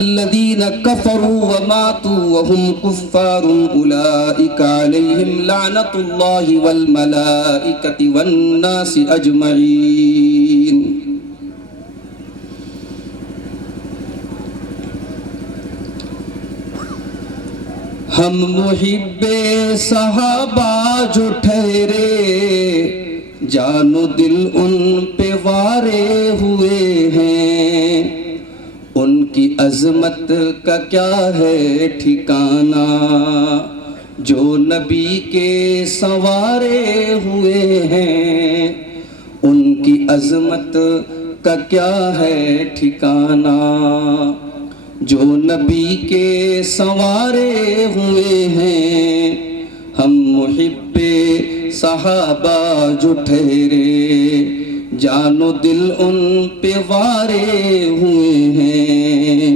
الذين كفروا وماتوا وهم كفار أولئك عليهم لعنة الله والملائكة والناس أجمعين. ہم محب صحابہ جو ٹھہرے جان و دل ان پہ وارے ہوئے ہیں، ان کی عظمت کا کیا ہے ٹھکانہ، جو نبی کے سوارے ہوئے ہیں، ان کی عظمت کا کیا ہے ٹھکانہ، جو نبی کے سوارے ہوئے ہیں۔ ہم محب صحابہ جو ٹھہرے جان و دل ان پہ وارے ہوئے ہیں،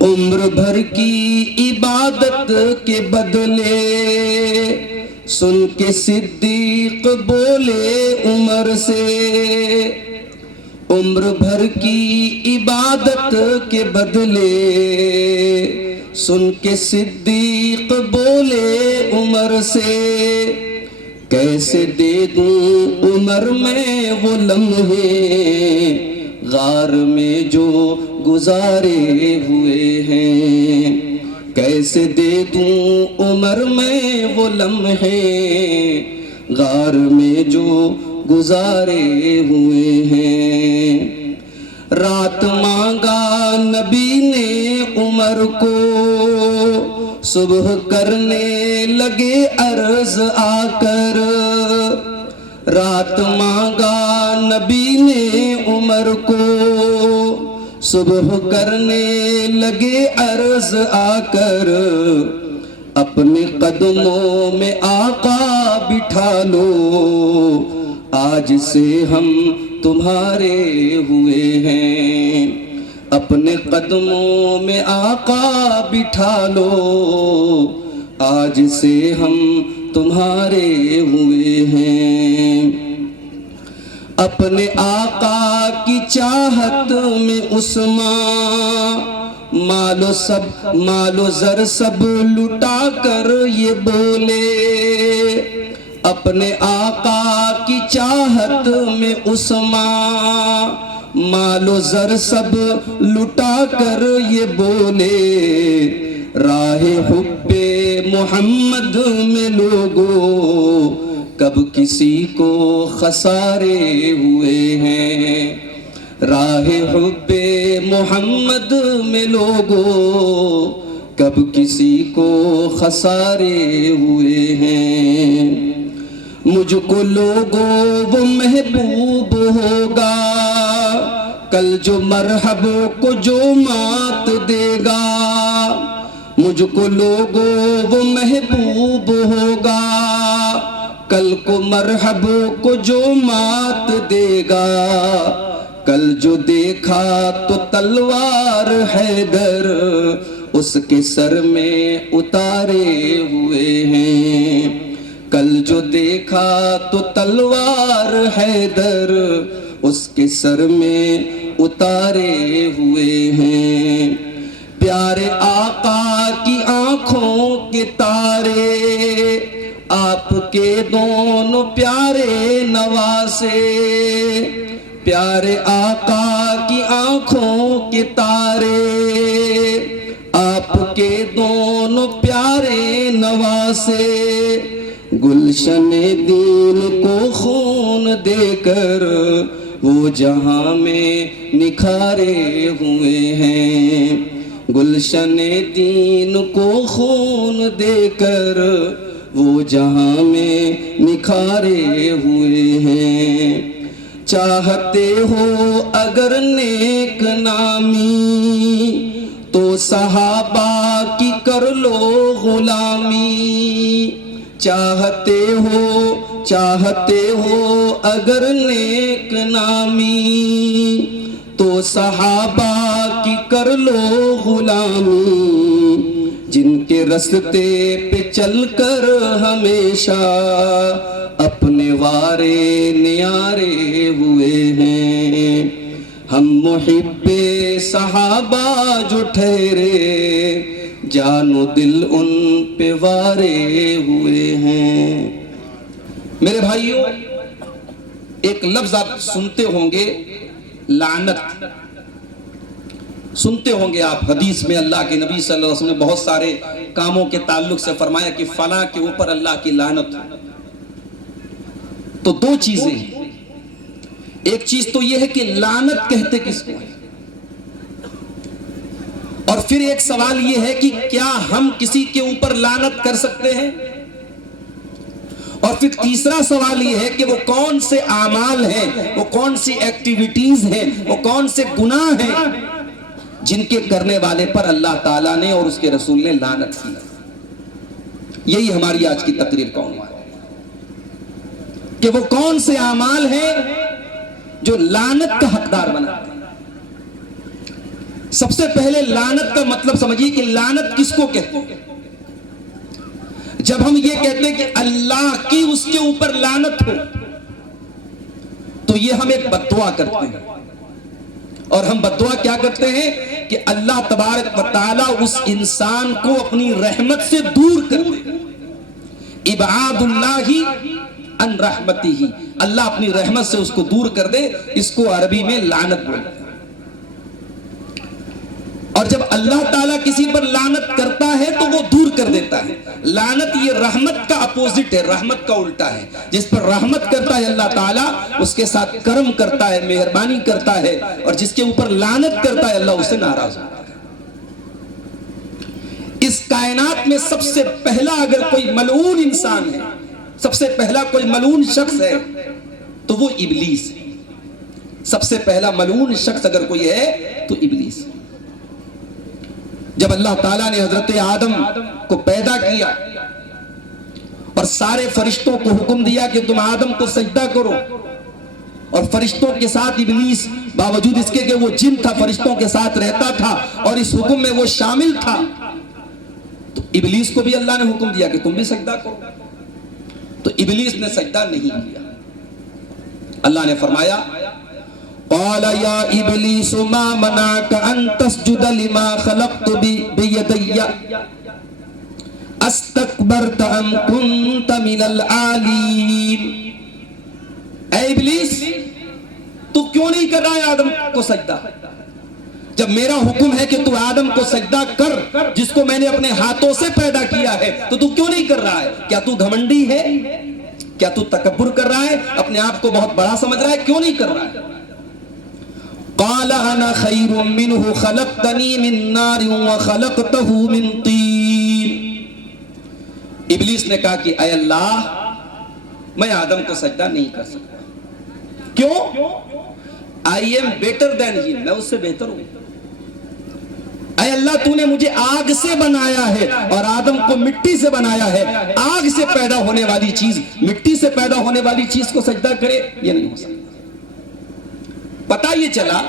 عمر بھر کی عبادت کے بدلے سن کے صدیق بولے عمر سے، عمر بھر کی عبادت کے بدلے سن کے صدیق بولے عمر سے، کیسے دے دوں عمر میں وہ لمحے غار میں جو گزارے ہوئے ہیں، کیسے دے دوں عمر میں وہ لمحے غار میں جو گزارے ہوئے ہیں۔ رات مانگا نبی نے عمر کو، صبح کرنے لگے عرض آ کر، رات مانگا نبی نے عمر کو، صبح کرنے لگے عرض آ کر، اپنے قدموں میں آقا بٹھا لو، آج سے ہم تمہارے ہوئے ہیں، اپنے قدموں میں آقا بٹھا لو، آج سے ہم تمہارے ہوئے ہیں۔ اپنے آقا کی چاہت میں عثمان مال و زر سب لٹا کر یہ بولے، اپنے آقا کی چاہت میں عثمان مال و زر سب لٹا کر یہ بولے، راہ حب محمد میں لوگوں کب کسی کو خسارے ہوئے ہیں، راہ حب محمد میں لوگوں کب کسی کو خسارے ہوئے ہیں۔ مجھ کو لوگوں وہ محبوب ہوگا، کل جو مرحب کو جو مات دے گا، مجھ کو لوگوں وہ محبوب ہوگا، کل کو مرحب کو جو مات دے گا، کل جو دیکھا تو تلوار حیدر اس کے سر میں اتارے ہوئے ہیں، کل جو دیکھا تو تلوار حیدر اس کے سر میں اتارے ہوئے ہیں۔ پیارے آقا کی آنکھوں کے تارے آپ کے دونوں پیارے نواسے، پیارے آقا کی آنکھوں کے تارے آپ کے دونوں پیارے نواسے، گلشن دین کو خون دے کر وہ جہاں میں نکھارے ہوئے ہیں، گلشن دین کو خون دے کر وہ جہاں میں نکھارے ہوئے ہیں۔ چاہتے ہو اگر نیک نامی تو صحابہ کی کر لو غلامی، چاہتے ہو اگر نیک نامی تو صحابہ کی کر لو غلامی، جن کے رستے پہ چل کر ہمیشہ اپنے وارے نیارے ہوئے ہیں، ہم محب صحابہ جو ٹھہرے جان و دل ان پہ وارے ہوئے ہیں۔ میرے بھائیوں، ایک لفظ آپ سنتے ہوں گے، لعنت سنتے ہوں گے آپ۔ حدیث میں اللہ کے نبی صلی اللہ علیہ وسلم نے بہت سارے کاموں کے تعلق سے فرمایا کہ فلاں کے اوپر اللہ کی لعنت ہو۔ تو دو چیزیں ہیں، ایک چیز تو یہ ہے کہ لعنت کہتے کس کو ہے، اور پھر ایک سوال یہ ہے کہ کیا ہم کسی کے اوپر لعنت کر سکتے ہیں، اور پھر تیسرا سوال یہ ہے کہ وہ کون سے اعمال ہیں، وہ کون سی ایکٹیویٹیز ہیں، وہ کون سے گناہ ہیں جن کے کرنے والے پر اللہ تعالیٰ نے اور اس کے رسول نے لعنت کی۔ یہی ہماری آج کی تقریر کا عنوان ہے کہ وہ کون سے اعمال ہیں جو لعنت کا حقدار بناتے ہیں۔ سب سے پہلے لعنت کا مطلب سمجھیے کہ لعنت کس کو کہتے ہیں۔ جب ہم یہ کہتے ہیں کہ اللہ کی اس کے اوپر لعنت ہو تو یہ ہم ایک بد دعا کرتے ہیں، اور ہم بد دعا کیا کرتے ہیں کہ اللہ تبارک و تعالی اس انسان کو اپنی رحمت سے دور کر دے۔ ابعاد اللہ ان رحمتہ، اللہ اپنی رحمت سے اس کو دور کر دے، اس کو عربی میں لعنت بولتے ہیں۔ اور جب اللہ تعالیٰ کسی پر لعنت کرتا ہے تو وہ دور کر دیتا ہے۔ لعنت یہ رحمت کا اپوزٹ ہے، رحمت کا الٹا ہے۔ جس پر رحمت کرتا ہے اللہ تعالیٰ اس کے ساتھ کرم کرتا ہے، مہربانی کرتا ہے، اور جس کے اوپر لعنت کرتا ہے اللہ اسے ناراض ہوتا ہے۔ اس کائنات میں سب سے پہلا اگر کوئی ملعون انسان ہے، سب سے پہلا کوئی ملعون شخص ہے تو وہ ابلیس ہے۔ سب سے پہلا ملعون شخص اگر کوئی ہے تو ابلیس ہے۔ جب اللہ تعالیٰ نے حضرت آدم کو پیدا کیا اور سارے فرشتوں کو حکم دیا کہ تم آدم کو سجدہ کرو، اور فرشتوں کے ساتھ ابلیس باوجود اس کے کہ وہ جن تھا فرشتوں کے ساتھ رہتا تھا اور اس حکم میں وہ شامل تھا، تو ابلیس کو بھی اللہ نے حکم دیا کہ تم بھی سجدہ کرو، تو ابلیس نے سجدہ نہیں کیا۔ اللہ نے فرمایا قال یا ابلیس ما منعک ان تسجد لما خلقت بیدی استکبرت ام کنت من العالین۔ اے ابلیس، تو کیوں نہیں کر رہا ہے آدم کو سجدہ؟ جب میرا حکم ہے کہ تو آدم کو سجدہ کر جس کو میں نے اپنے ہاتھوں سے پیدا کیا ہے، تو کیوں نہیں کر رہا ہے؟ کیا تو گھمنڈی ہے؟ کیا تو تکبر کر رہا ہے؟ اپنے آپ کو بہت بڑا سمجھ رہا ہے؟ کیوں نہیں کر رہا ہے؟ قال انا خیر منہ خلقتنی من نار وخلقتہ من طین۔ ابلیس نے کہا کہ اے اللہ، میں آدم کو سجدہ نہیں کر سکتا۔ کیوں؟ I am better than him، میں اس سے بہتر ہوں۔ اے اللہ، تو نے مجھے آگ سے بنایا ہے اور آدم کو مٹی سے بنایا ہے۔ آگ سے پیدا ہونے والی چیز مٹی سے پیدا ہونے والی چیز کو سجدہ کرے، یہ نہیں ہو سکتا۔ پتہ یہ چلا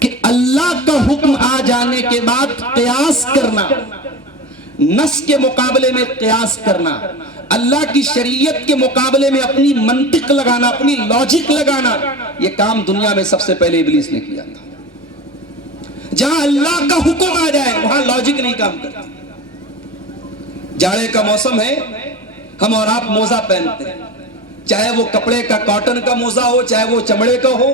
کہ اللہ کا حکم آ جانے کے بعد قیاس کرنا، نص کے مقابلے میں قیاس کرنا، اللہ کی شریعت کے مقابلے میں اپنی منطق لگانا، اپنی لاجک لگانا، یہ کام دنیا میں سب سے پہلے ابلیس نے کیا تھا۔ جہاں اللہ کا حکم آ جائے وہاں لاجک نہیں کام کرتا۔ جاڑے کا موسم ہے، ہم اور آپ موزہ پہنتے ہیں، چاہے وہ کپڑے کا کاٹن کا موزہ ہو چاہے وہ چمڑے کا ہو۔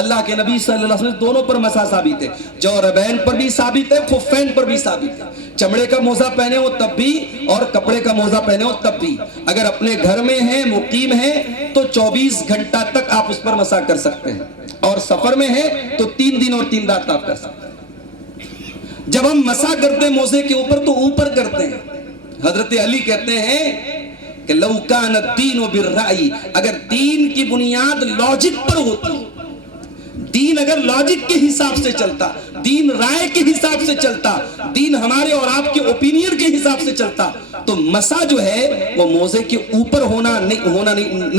اللہ کے نبی صلی اللہ علیہ وسلم دونوں پر مسح ثابت ہے، جوربین پر بھی ثابت ہے، خفین پر بھی ثابت ہے۔ چمڑے کا موزہ پہنے ہو تب بھی اور کپڑے کا موزہ پہنے ہو تب بھی۔ اگر اپنے گھر میں ہیں، مقیم ہیں، تو 24 گھنٹہ تک آپ اس پر مسح کر سکتے ہیں، اور سفر میں ہیں تو 3 دن اور 3 رات آپ کر سکتے ہیں۔ جب ہم مسح کرتے ہیں موزے کے اوپر تو اوپر کرتے ہیں۔ حضرت علی کہتے ہیں کہ لو کان الدین بالرأی، اگر دین کی بنیاد لاجک پر ہوتی، دین اگر لاجک کے حساب سے چلتا، دین رائے کے حساب سے چلتا، دین ہمارے اور آپ کے اوپینین کے حساب سے چلتا، تو مسح جو ہے وہ موزے کے اوپر نہیں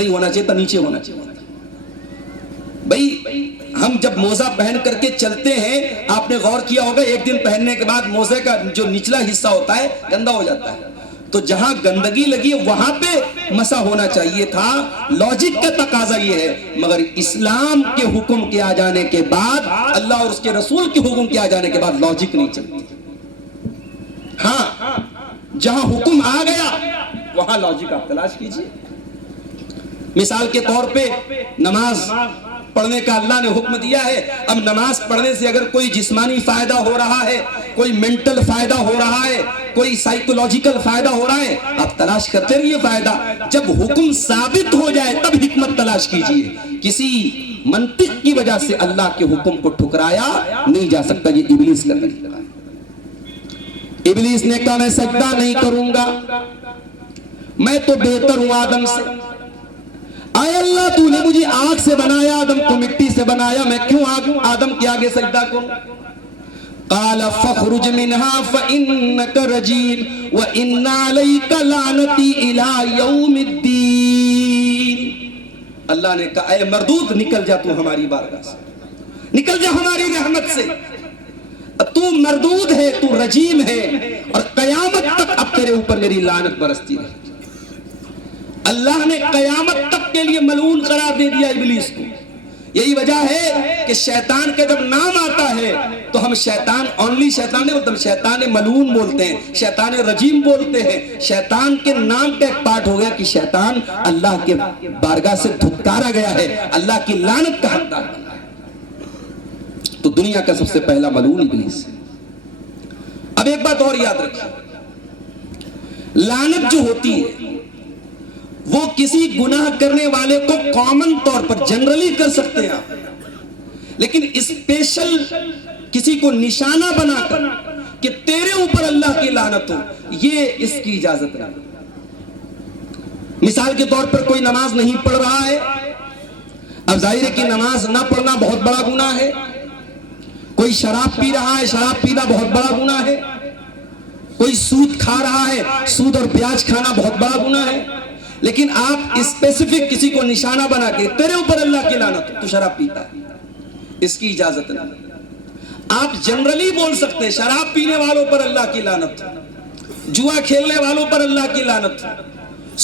ہونا چاہیے تھا، نیچے ہونا چاہیے۔ بھئی ہم جب موزہ پہن کر کے چلتے ہیں، آپ نے غور کیا ہوگا ایک دن پہننے کے بعد موزے کا جو نچلا حصہ ہوتا ہے گندا ہو جاتا ہے، تو جہاں گندگی لگی ہے وہاں پہ مسح ہونا چاہیے تھا. لاجک کا تقاضا یہ ہے. مگر اسلام کے حکم کے آ جانے کے بعد, اللہ اور اس کے رسول کے حکم کے آ جانے کے بعد لاجک نہیں چلتی. ہاں, جہاں حکم آ گیا وہاں لاجک آپ تلاش کیجئے. مثال کے طور پہ نماز پڑھنے کا اللہ نے حکم دیا ہے. اب نماز پڑھنے سے اگر کوئی جسمانی فائدہ ہو رہا ہے, کوئی مینٹل فائدہ ہو رہا ہے, کوئی سائیکولوجیکل فائدہ ہو رہا ہے, آپ تلاش کرتے رہیے فائدہ. جب حکم ثابت ہو جائے تب حکمت تلاش کیجئے. کسی منطق کی وجہ سے اللہ کے حکم کو ٹھکرایا نہیں جا سکتا. یہ ابلیس کا طریقہ ہے. ابلیس نے کہا میں سجدہ نہیں کروں گا, میں تو بہتر ہوں آدم سے. اے اللہ تو نے مجھے آگ سے بنایا, آدم کو مٹی سے بنایا, میں کیوں آدم کے آگے سجدہ کروں؟ قال فاخرج منها فإنك رجيم وإن عليك لعنتي إلى يوم الدين. اللہ نے کہا اے مردود نکل جا تو ہماری بارگاہ سے, نکل جا ہماری رحمت سے. تو مردود ہے, تو رجیم ہے, اور قیامت تک اب تیرے اوپر میری لعنت برستی رہے. اللہ نے قیامت تک کے لیے ملعون قرار دے دیا ابلیس کو. یہی وجہ ہے کہ شیطان کا جب نام آتا ہے تو ہم شیطان اونلی شیطان نہیں بولتے, ہم شیطان ملعون بولتے ہیں, شیطان رجیم بولتے ہیں. شیطان کے نام کا ایک پارٹ ہو گیا کہ شیطان اللہ کے بارگاہ سے دھتکارا گیا ہے, اللہ کی لعنت کا حقدار بنا ہے. تو دنیا کا سب سے پہلا ملعون ابلیس. اب ایک بات اور یاد رکھیے, لعنت جو ہوتی ہے وہ کسی گناہ کرنے والے کو کامن طور پر جنرلی کر سکتے ہیں آپ, لیکن اسپیشل کسی کو نشانہ بنا کر کہ تیرے اوپر اللہ کی لعنت ہو, یہ اس کی اجازت نہیں. مثال کے طور پر کوئی نماز نہیں پڑھ رہا ہے, اب ظاہر ہے کہ نماز نہ پڑھنا بہت بڑا گناہ ہے. کوئی شراب پی رہا ہے, شراب پینا بہت بڑا گناہ ہے. کوئی سود کھا رہا ہے, سود اور پیاز کھانا بہت بڑا گناہ ہے. لیکن آپ اسپیسیفک کسی کو نشانہ بنا کے تیرے اوپر اللہ کی لعنت ہو, تو شراب پیتا ہے, اس کی اجازت نہیں. آپ جنرلی بول سکتے ہیں شراب پینے والوں پر اللہ کی لعنت ہو, جوا کھیلنے والوں پر اللہ کی لعنت ہو,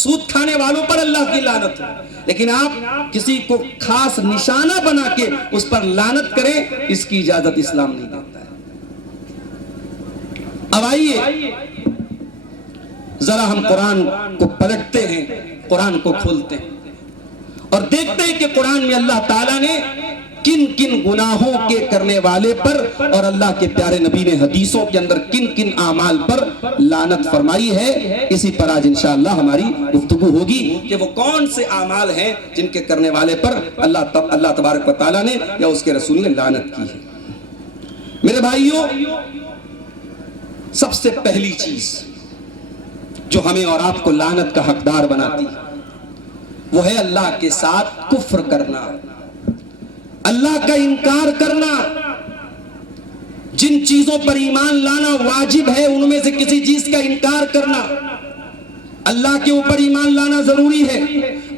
سود کھانے والوں پر اللہ کی لعنت ہو, لیکن آپ کسی کو خاص نشانہ بنا کے اس پر لعنت کریں, اس کی اجازت اسلام نہیں دیتا ہے. اب آئیے ذرا ہم قرآن کو پلٹتے ہیں, قرآن کو کھولتے ہیں اور دیکھتے ہیں کہ قرآن میں اللہ تعالیٰ نے کن کن گناہوں کے کرنے والے پر اور اللہ کے پیارے نبی نے حدیثوں کے اندر کن کن اعمال پر لعنت فرمائی ہے. اسی پر آج انشاءاللہ ہماری گفتگو ہوگی کہ وہ کون سے اعمال ہیں جن کے کرنے والے پر اللہ تبارک و تعالیٰ نے یا اس کے رسول نے لعنت کی ہے. میرے بھائیوں, سب سے پہلی چیز جو ہمیں اور آپ کو لعنت کا حقدار بناتی ہے وہ ہے اللہ کے ساتھ کفر کرنا, اللہ کا انکار کرنا. جن چیزوں پر ایمان لانا واجب ہے ان میں سے کسی چیز کا انکار کرنا. اللہ کے اوپر ایمان لانا ضروری ہے,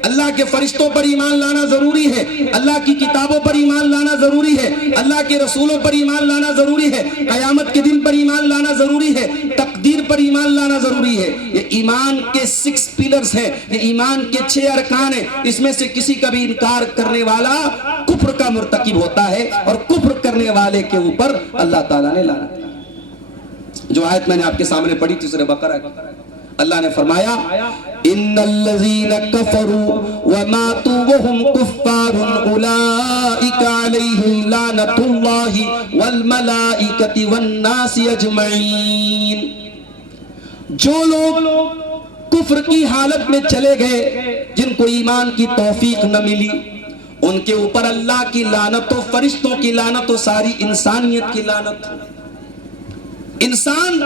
اللہ کے فرشتوں پر ایمان لانا ضروری ہے, اللہ کی کتابوں پر ایمان لانا ضروری ہے, اللہ کے رسولوں پر ایمان لانا ضروری ہے, قیامت کے دن پر ایمان لانا ضروری ہے, تقدیر پر ایمان لانا ضروری ہے. یہ ایمان کے 6 پلرز ہیں, یہ ایمان کے 6 ارکان ہیں. اس میں سے کسی کا بھی انکار کرنے والا کفر کا مرتکب ہوتا ہے, اور کفر کرنے والے کے اوپر اللہ تعالیٰ نے لعنت کی. جو آیت میں نے آپ کے سامنے پڑھی تھی سورہ بقرہ کی, اللہ نے فرمایا ان الذين كفروا وماتوا وهم كفار اولئك عليهم لعنة الله والملائكة والناس اجمعين. جو لوگ کفر کی حالت میں چلے گئے, جن کو ایمان کی توفیق نہ ملی, ان کے اوپر اللہ کی لعنت ہو, فرشتوں کی لعنت ہو, ساری انسانیت کی لعنت ہو. انسان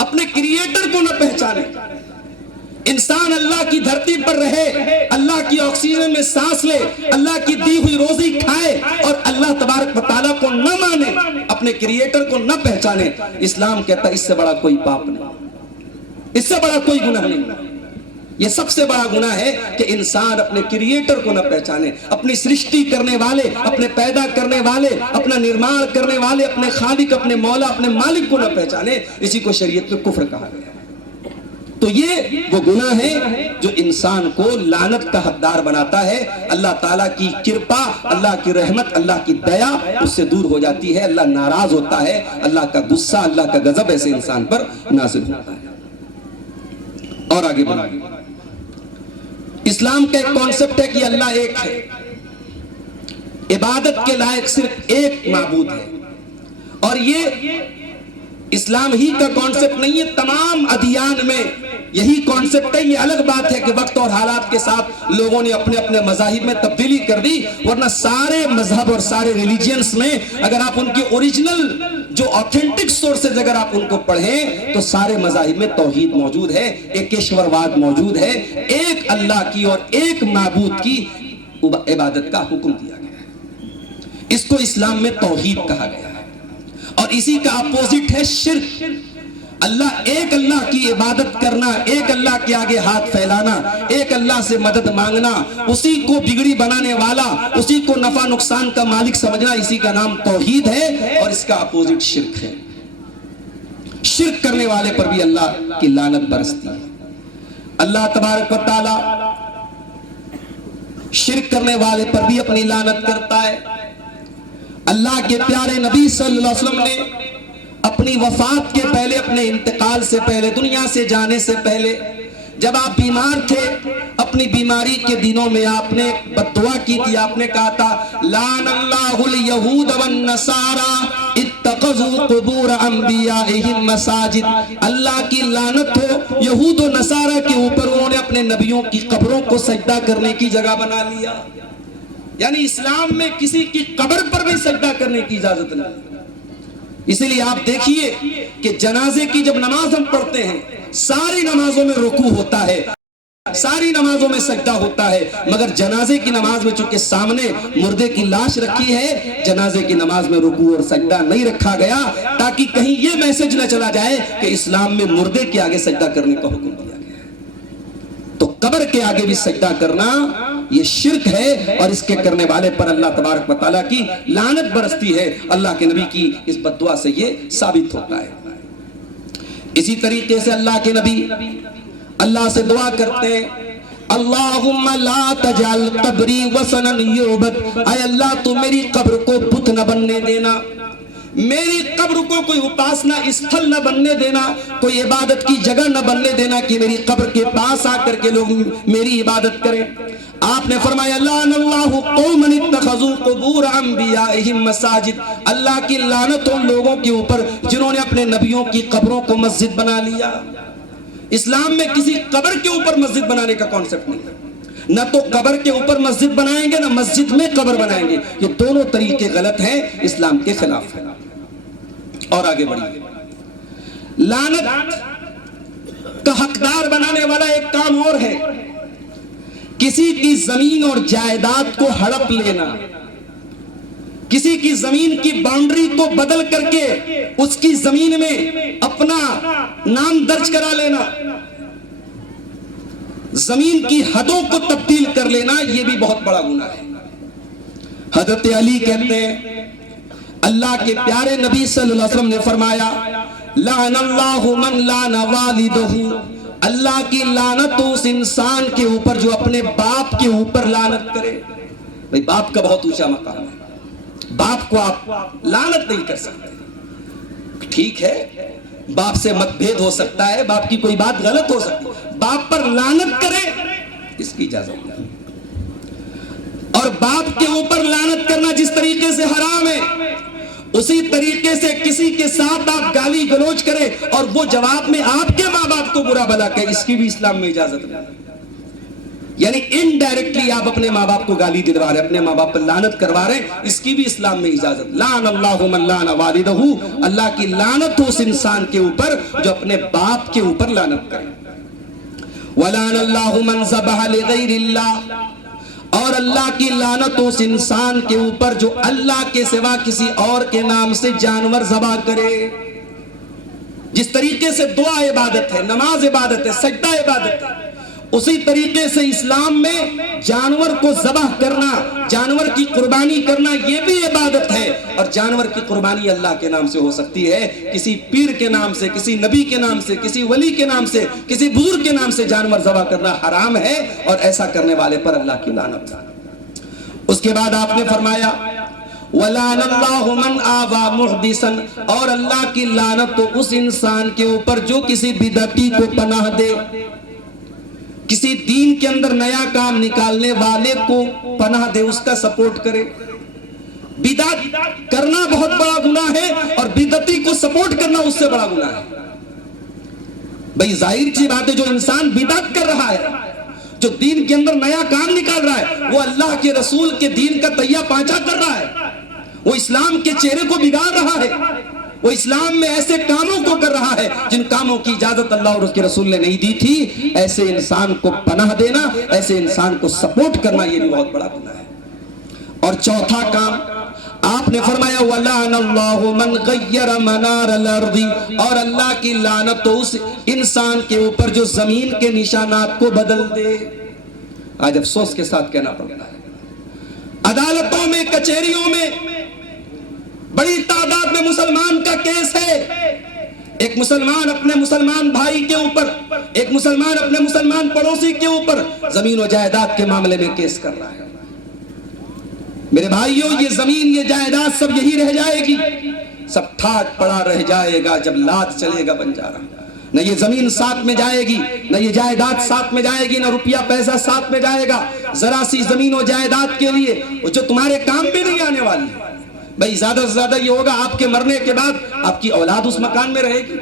اپنے کریٹر کو نہ پہچانے, انسان اللہ کی دھرتی پر رہے, اللہ کی آکسیجن میں سانس لے, اللہ کی دی ہوئی روزی کھائے اور اللہ تبارک و تعالیٰ کو نہ مانے, اپنے کریٹر کو نہ پہچانے. اسلام کہتا ہے اس سے بڑا کوئی پاپ نہیں, اس سے بڑا کوئی گناہ نہیں. یہ سب سے بڑا گناہ ہے کہ انسان اپنے کریٹر کو نہ پہچانے, اپنی سرشٹی کرنے والے, اپنے پیدا کرنے والے, اپنا نرمان کرنے والے, اپنے خالق, اپنے مولا, اپنے مالک کو نہ پہچانے. اسی کو شریعت میں کفر کہا گیا ہے. تو یہ وہ گناہ ہے جو انسان کو لعنت کا حقدار بناتا ہے. اللہ تعالیٰ کی کرپا، اللہ کی رحمت، اللہ کی دیا اس سے دور ہو جاتی ہے. اللہ ناراض ہوتا ہے، اللہ کا غصہ، اللہ کا غضب ایسے انسان پر نازل ہوتا ہے. اور آگے بڑھیں. اسلام کا ایک کانسیپٹ ہے کہ اللہ ایک ہے، عبادت کے لائق صرف ایک معبود ہے. اور یہ اسلام ہی کا کانسیپٹ نہیں ہے، تمام ادیان میں یہی کانسیپٹ ہے. یہ الگ بات ہے کہ وقت اور حالات کے ساتھ لوگوں نے اپنے اپنے مذاہب میں تبدیلی کر دی، ورنہ سارے مذہب اور سارے ریلیجنز میں اگر آپ ان کی اوریجنل جو آتھینٹک سورسز اگر آپ ان کو پڑھیں تو سارے مذاہب میں توحید موجود ہے، ایکیشور واد موجود ہے، ایک اللہ کی اور ایک معبود کی عبادت کا حکم دیا گیا ہے. اس کو اسلام میں توحید کہا گیا ہے. اور اسی کا اپوزٹ ہے شرک. اللہ ایک اللہ کی عبادت کرنا، ایک اللہ کے آگے ہاتھ پھیلانا، ایک اللہ سے مدد مانگنا، اسی کو بگڑی بنانے والا، اسی کو نفع نقصان کا مالک سمجھنا، اسی کا نام توحید ہے. اور اس کا اپوزٹ شرک ہے. شرک کرنے والے پر بھی اللہ کی لعنت برستی ہے. اللہ تبارک و تعالی شرک کرنے والے پر بھی اپنی لعنت کرتا ہے. اللہ کے پیارے نبی صلی اللہ علیہ وسلم نے اپنی وفات کے پہلے، اپنے انتقال سے پہلے، دنیا سے جانے سے پہلے، جب آپ بیمار تھے، اپنی بیماری کے دنوں میں آپ نے بد دعا کی تھی. آپ نے کہا تھا لعن اللہ الیہود والنصارى اتخذوا قبور انبیائہم مساجد. اللہ کی لعنت ہو یہود و نصارہ کے اوپر، انہوں نے اپنے نبیوں کی قبروں کو سجدہ کرنے کی جگہ بنا لیا. یعنی اسلام میں کسی کی قبر پر بھی سجدہ کرنے کی اجازت نہیں. اسی لیے آپ دیکھیے کہ جنازے کی جب نماز ہم پڑھتے ہیں، ساری نمازوں میں رکوع ہوتا ہے، ساری نمازوں میں سجدہ ہوتا ہے، مگر جنازے کی نماز میں چونکہ سامنے مردے کی لاش رکھی ہے، جنازے کی نماز میں رکوع اور سجدہ نہیں رکھا گیا، تاکہ کہیں یہ میسج نہ چلا جائے کہ اسلام میں مردے کے آگے سجدہ کرنے کا حکم دیا گیا ہے. تو قبر کے آگے بھی سجدہ کرنا یہ شرک ہے، اور اس کے کرنے والے پر اللہ تبارک و تعالیٰ کی لعنت برستی ہے. اللہ کے نبی کی اس بد دعا سے یہ ثابت ہوتا ہے. اسی طریقے سے اللہ کے نبی اللہ سے دعا کرتے ہیں اللہم لا تجعل قبری وثنا یعبد. اے اللہ تو میری قبر کو بت نہ بننے دینا، میری قبر کو کوئی اپاسنا استھل نہ بننے دینا، کوئی عبادت کی جگہ نہ بننے دینا کہ میری قبر کے پاس آ کر کے لوگ میری عبادت کریں. آپ نے فرمایا لعن اللہ قوما اتخذوا قبور انبیائہم مساجد. اللہ کی لعنت ان لوگوں کے اوپر جنہوں نے اپنے نبیوں کی قبروں کو مسجد بنا لیا. اسلام میں کسی قبر کے اوپر مسجد بنانے کا کانسیپٹ نہیں ہے. نہ تو قبر کے اوپر مسجد بنائیں گے، نہ مسجد میں قبر بنائیں گے. یہ دونوں طریقے غلط ہیں، اسلام کے خلاف ہیں. اور آگے بڑھیے. لعنت کا حقدار بنانے والا ایک کام اور ہے، کسی کی زمین اور جائیداد کو ہڑپ لینا، کسی کی زمین کی باؤنڈری کو بدل کر کے اس کی زمین میں اپنا نام درج کرا لینا، زمین کی حدوں کو تبدیل کر لینا، یہ بھی بہت بڑا گناہ ہے. حضرت علی کہتے ہیں اللہ کے پیارے نبی صلی اللہ علیہ وسلم نے فرمایا لعن اللہ من لعن والدہ. اللہ کی لعنت اس انسان کے اوپر جو اپنے باپ کے اوپر لعنت کرے. بھئی باپ کا بہت اونچا مقام ہے، باپ کو آپ لعنت نہیں کر سکتے. ٹھیک ہے باپ سے مت بھید ہو سکتا ہے، باپ کی کوئی بات غلط ہو سکتی ہے، باپ پر لعنت کرے اس کی اجازت نہیں. اور باپ کے اوپر لعنت کرنا جس طریقے سے حرام ہے، اسی طریقے سے کسی کے ساتھ آپ گالی گلوچ کریں اور وہ جواب میں آپ کے ماں باپ کو برا بھلا کہے، اس کی بھی اسلام میں اجازت نہیں. یعنی انڈائریکٹلی آپ اپنے ماں باپ کو گالی دلوا رہے، اپنے ماں باپ پر لعنت کروا رہے، اس کی بھی اسلام میں اجازت. لعن اللہ من لعن والدہ. اللہ کی لعنت اس انسان کے اوپر جو اپنے باپ کے اوپر لعنت کرے. ولعن اللہ من ذبح لغیر اللہ. اور اللہ کی لعنت اس انسان کے اوپر جو اللہ کے سوا کسی اور کے نام سے جانور ذبح کرے. جس طریقے سے دعا عبادت ہے، نماز عبادت ہے، سجدہ عبادت ہے، اسی طریقے سے اسلام میں جانور کو ذبح کرنا، جانور کی قربانی کرنا، یہ بھی عبادت ہے. اور جانور کی قربانی اللہ کے نام سے ہو سکتی ہے، کسی پیر کے نام سے، کسی نبی کے نام سے، کسی ولی کے نام سے، کسی بزرگ کے نام سے جانور ذبح کرنا حرام ہے، اور ایسا کرنے والے پر اللہ کی لعنت. اس کے بعد آپ نے فرمایا وَلَعَنَ اللَّهُ مَنْ آوَى مُحْدِثًا، اور اللہ کی لعنت تو اس انسان کے اوپر جو کسی بدعتی کو پناہ دے، کسی دین کے اندر نیا کام نکالنے والے کو پناہ دے، اس کا سپورٹ کرے. بدعت کرنا بہت بڑا گناہ ہے، اور بدعتی کو سپورٹ کرنا اس سے بڑا گناہ ہے. بھئی ظاہر سی بات ہے، جو انسان بدعت کر رہا ہے، جو دین کے اندر نیا کام نکال رہا ہے، وہ اللہ کے رسول کے دین کا تہیہ پانچا کر رہا ہے، وہ اسلام کے چہرے کو بگاڑ رہا ہے، وہ اسلام میں ایسے کاموں کو کر رہا ہے جن کاموں کی اجازت اللہ اور اس کے رسول نے نہیں دی تھی. ایسے انسان کو پناہ دینا، ایسے انسان کو سپورٹ کرنا، یہ بھی بہت بڑا گناہ ہے. اور چوتھا کام آپ نے فرمایا وَلَعَنَ اللَّهُ مَنْ غَيَّرَ مَنَارَ الْأَرْضِ، اور اللہ کی لعنت تو اس انسان کے اوپر جو زمین کے نشانات کو بدل دے. آج افسوس کے ساتھ کہنا پڑتا ہے، عدالتوں میں، کچہریوں میں بڑی تعداد میں مسلمان کا کیس ہے. ایک مسلمان اپنے مسلمان بھائی کے اوپر، ایک مسلمان اپنے مسلمان پڑوسی کے اوپر زمین و جائیداد کے معاملے میں کیس کر رہا ہے. میرے بھائیوں، یہ زمین، یہ جائیداد سب یہی رہ جائے گی، سب ٹھاٹ پڑا رہ جائے گا جب لاد چلے گا بنجارا. نہ یہ زمین ساتھ میں جائے گی، نہ یہ جائیداد ساتھ میں جائے گی، نہ روپیہ پیسہ ساتھ میں جائے گا. ذرا سی زمین و جائیداد کے لیے جو تمہارے کام بھی نہیں آنے والی ہے. بھئی زیادہ سے زیادہ یہ ہوگا آپ کے مرنے کے بعد آپ کی اولاد اس مکان میں رہے گی.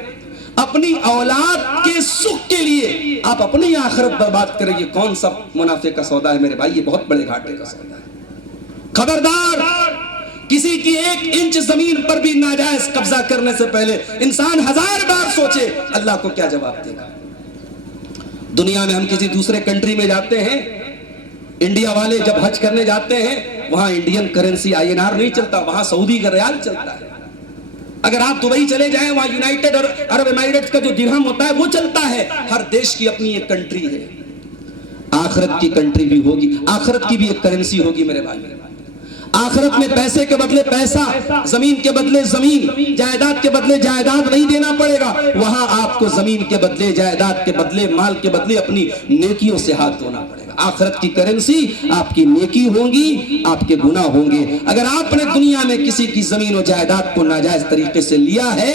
اپنی اولاد کے سکھ کے لیے آپ اپنی آخرت برباد کریں. یہ کون سا منافع کا سودا ہے میرے بھائی؟ یہ بہت بڑے گھاٹے کا سودا ہے. خبردار، کسی کی 1 انچ زمین پر بھی ناجائز قبضہ کرنے سے پہلے انسان 1000 بار سوچے اللہ کو کیا جواب دے گا. دنیا میں ہم کسی دوسرے کنٹری میں جاتے ہیں، انڈیا والے جب حج کرنے جاتے ہیں، وہاں انڈین کرنسی INR نہیں چلتا، وہاں سعودی کا ریال چلتا ہے. اگر آپ دبئی چلے جائیں، وہاں یونائٹڈ عرب امارات کا جو درہم ہوتا ہے وہ چلتا ہے. ہر دیش کی اپنی ایک کنٹری ہے. آخرت کی کنٹری بھی ہوگی، آخرت کی بھی ایک کرنسی ہوگی میرے بھائی. آخرت میں پیسے کے بدلے پیسہ، زمین کے بدلے زمین، جائیداد کے بدلے جائیداد نہیں دینا پڑے گا. وہاں آپ کو زمین کے بدلے، جائیداد کے بدلے، مال کے بدلے اپنی نیکیوں سے ہاتھ دھونا پڑے گا. آخرت کی کرنسی آپ کی نیکی ہوں گی، آپ کے گناہ ہوں گے. اگر آپ نے دنیا میں کسی کی زمین و جائیداد کو ناجائز طریقے سے لیا ہے،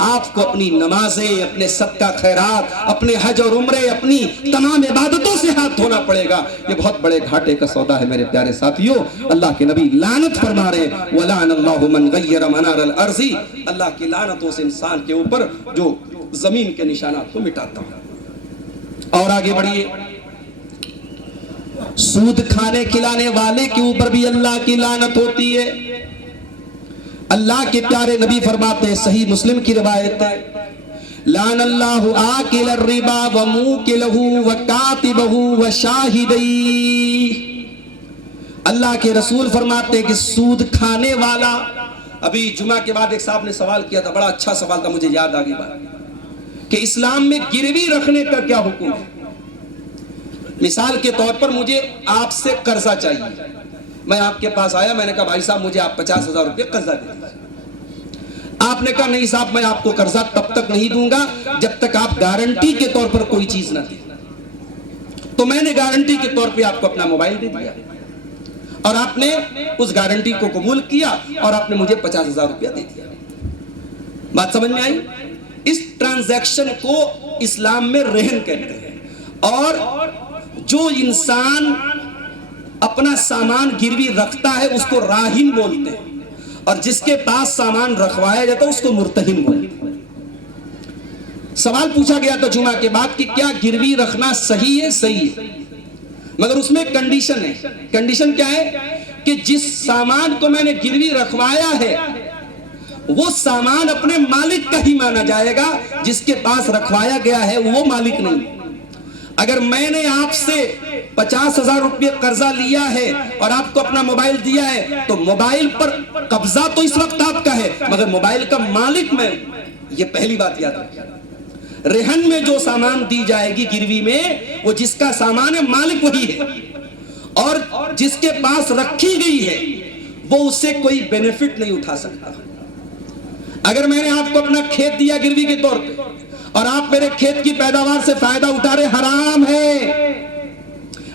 آپ کو اپنی نمازیں، اپنے صدقہ خیرات، اپنے حج اور عمرے، اپنی تمام عبادتوں سے ہاتھ دھونا پڑے گا. یہ بہت بڑے گھاٹے کا سودا ہے میرے پیارے ساتھیوں. اللہ کے نبی لعنت فرما رہے ہیں وَلَعَنَ اللَّهُ مَنْ غَيَّرَ مَنَارَ الْأَرْضِ، اللہ کی لعنت اس انسان کے اوپر جو زمین کے نشانات کو مٹاتا ہے. اور آگے بڑھیے، سود کھانے کھلانے والے کے اوپر بھی اللہ کی لعنت ہوتی ہے. اللہ کے پیارے نبی فرماتے ہیں، صحیح مسلم کی روایت ہے، لعن اللہ آکل الربا وموکلہ وکاتبہ وشاہدیہ. اللہ کے رسول فرماتے ہیں کہ سود کھانے والا، ابھی جمعہ کے بعد ایک صاحب نے سوال کیا تھا، بڑا اچھا سوال تھا، مجھے یاد آ گئی بات کہ اسلام میں گروی رکھنے کا کیا حکم ہے. مثال کے طور پر مجھے آپ سے قرضہ چاہیے، میں آپ کے پاس آیا، میں نے کہا بھائی صاحب مجھے آپ 50,000 روپے قرضہ دے دیجیے. آپ نے کہا نہیں صاحب میں آپ کو قرضہ تب تک نہیں دوں گا جب تک آپ گارنٹی کے طور پر کوئی چیز نہ دیں. تو میں نے گارنٹی کے طور پہ آپ کو اپنا موبائل دے دیا، اور آپ نے اس گارنٹی کو قبول کیا، اور آپ نے مجھے 50,000 روپیہ دے دیا. بات سمجھ میں آئی؟ اس ٹرانزیکشن کو اسلام میں رہن کہتے ہیں. اور جو انسان اپنا سامان گروی رکھتا ہے اس کو راہن بولتے ہیں، اور جس کے پاس سامان رکھوایا جاتا ہے اس کو مرتہن بولتے ہیں. سوال پوچھا گیا تھا جمعہ کے بعد کہ کیا گروی رکھنا صحیح ہے؟ صحیح ہے، مگر اس میں ایک کنڈیشن ہے. کنڈیشن کیا ہے کہ جس سامان کو میں نے گروی رکھوایا ہے وہ سامان اپنے مالک کا ہی مانا جائے گا، جس کے پاس رکھوایا گیا ہے وہ مالک نہیں. اگر میں نے آپ سے 50,000 روپے قرضہ لیا ہے اور آپ کو اپنا موبائل دیا ہے تو موبائل پر قبضہ تو اس وقت آپ کا ہے، مگر موبائل کا مالک میں. یہ پہلی بات یاد رکھیے. رہن میں جو سامان دی جائے گی گروی میں، وہ جس کا سامان ہے مالک وہی ہے، اور جس کے پاس رکھی گئی ہے وہ اس سے کوئی بینیفٹ نہیں اٹھا سکتا۔ اگر میں نے آپ کو اپنا کھیت دیا گروی کے طور پہ اور آپ میرے کھیت کی پیداوار سے فائدہ اٹھا رہے، حرام ہے۔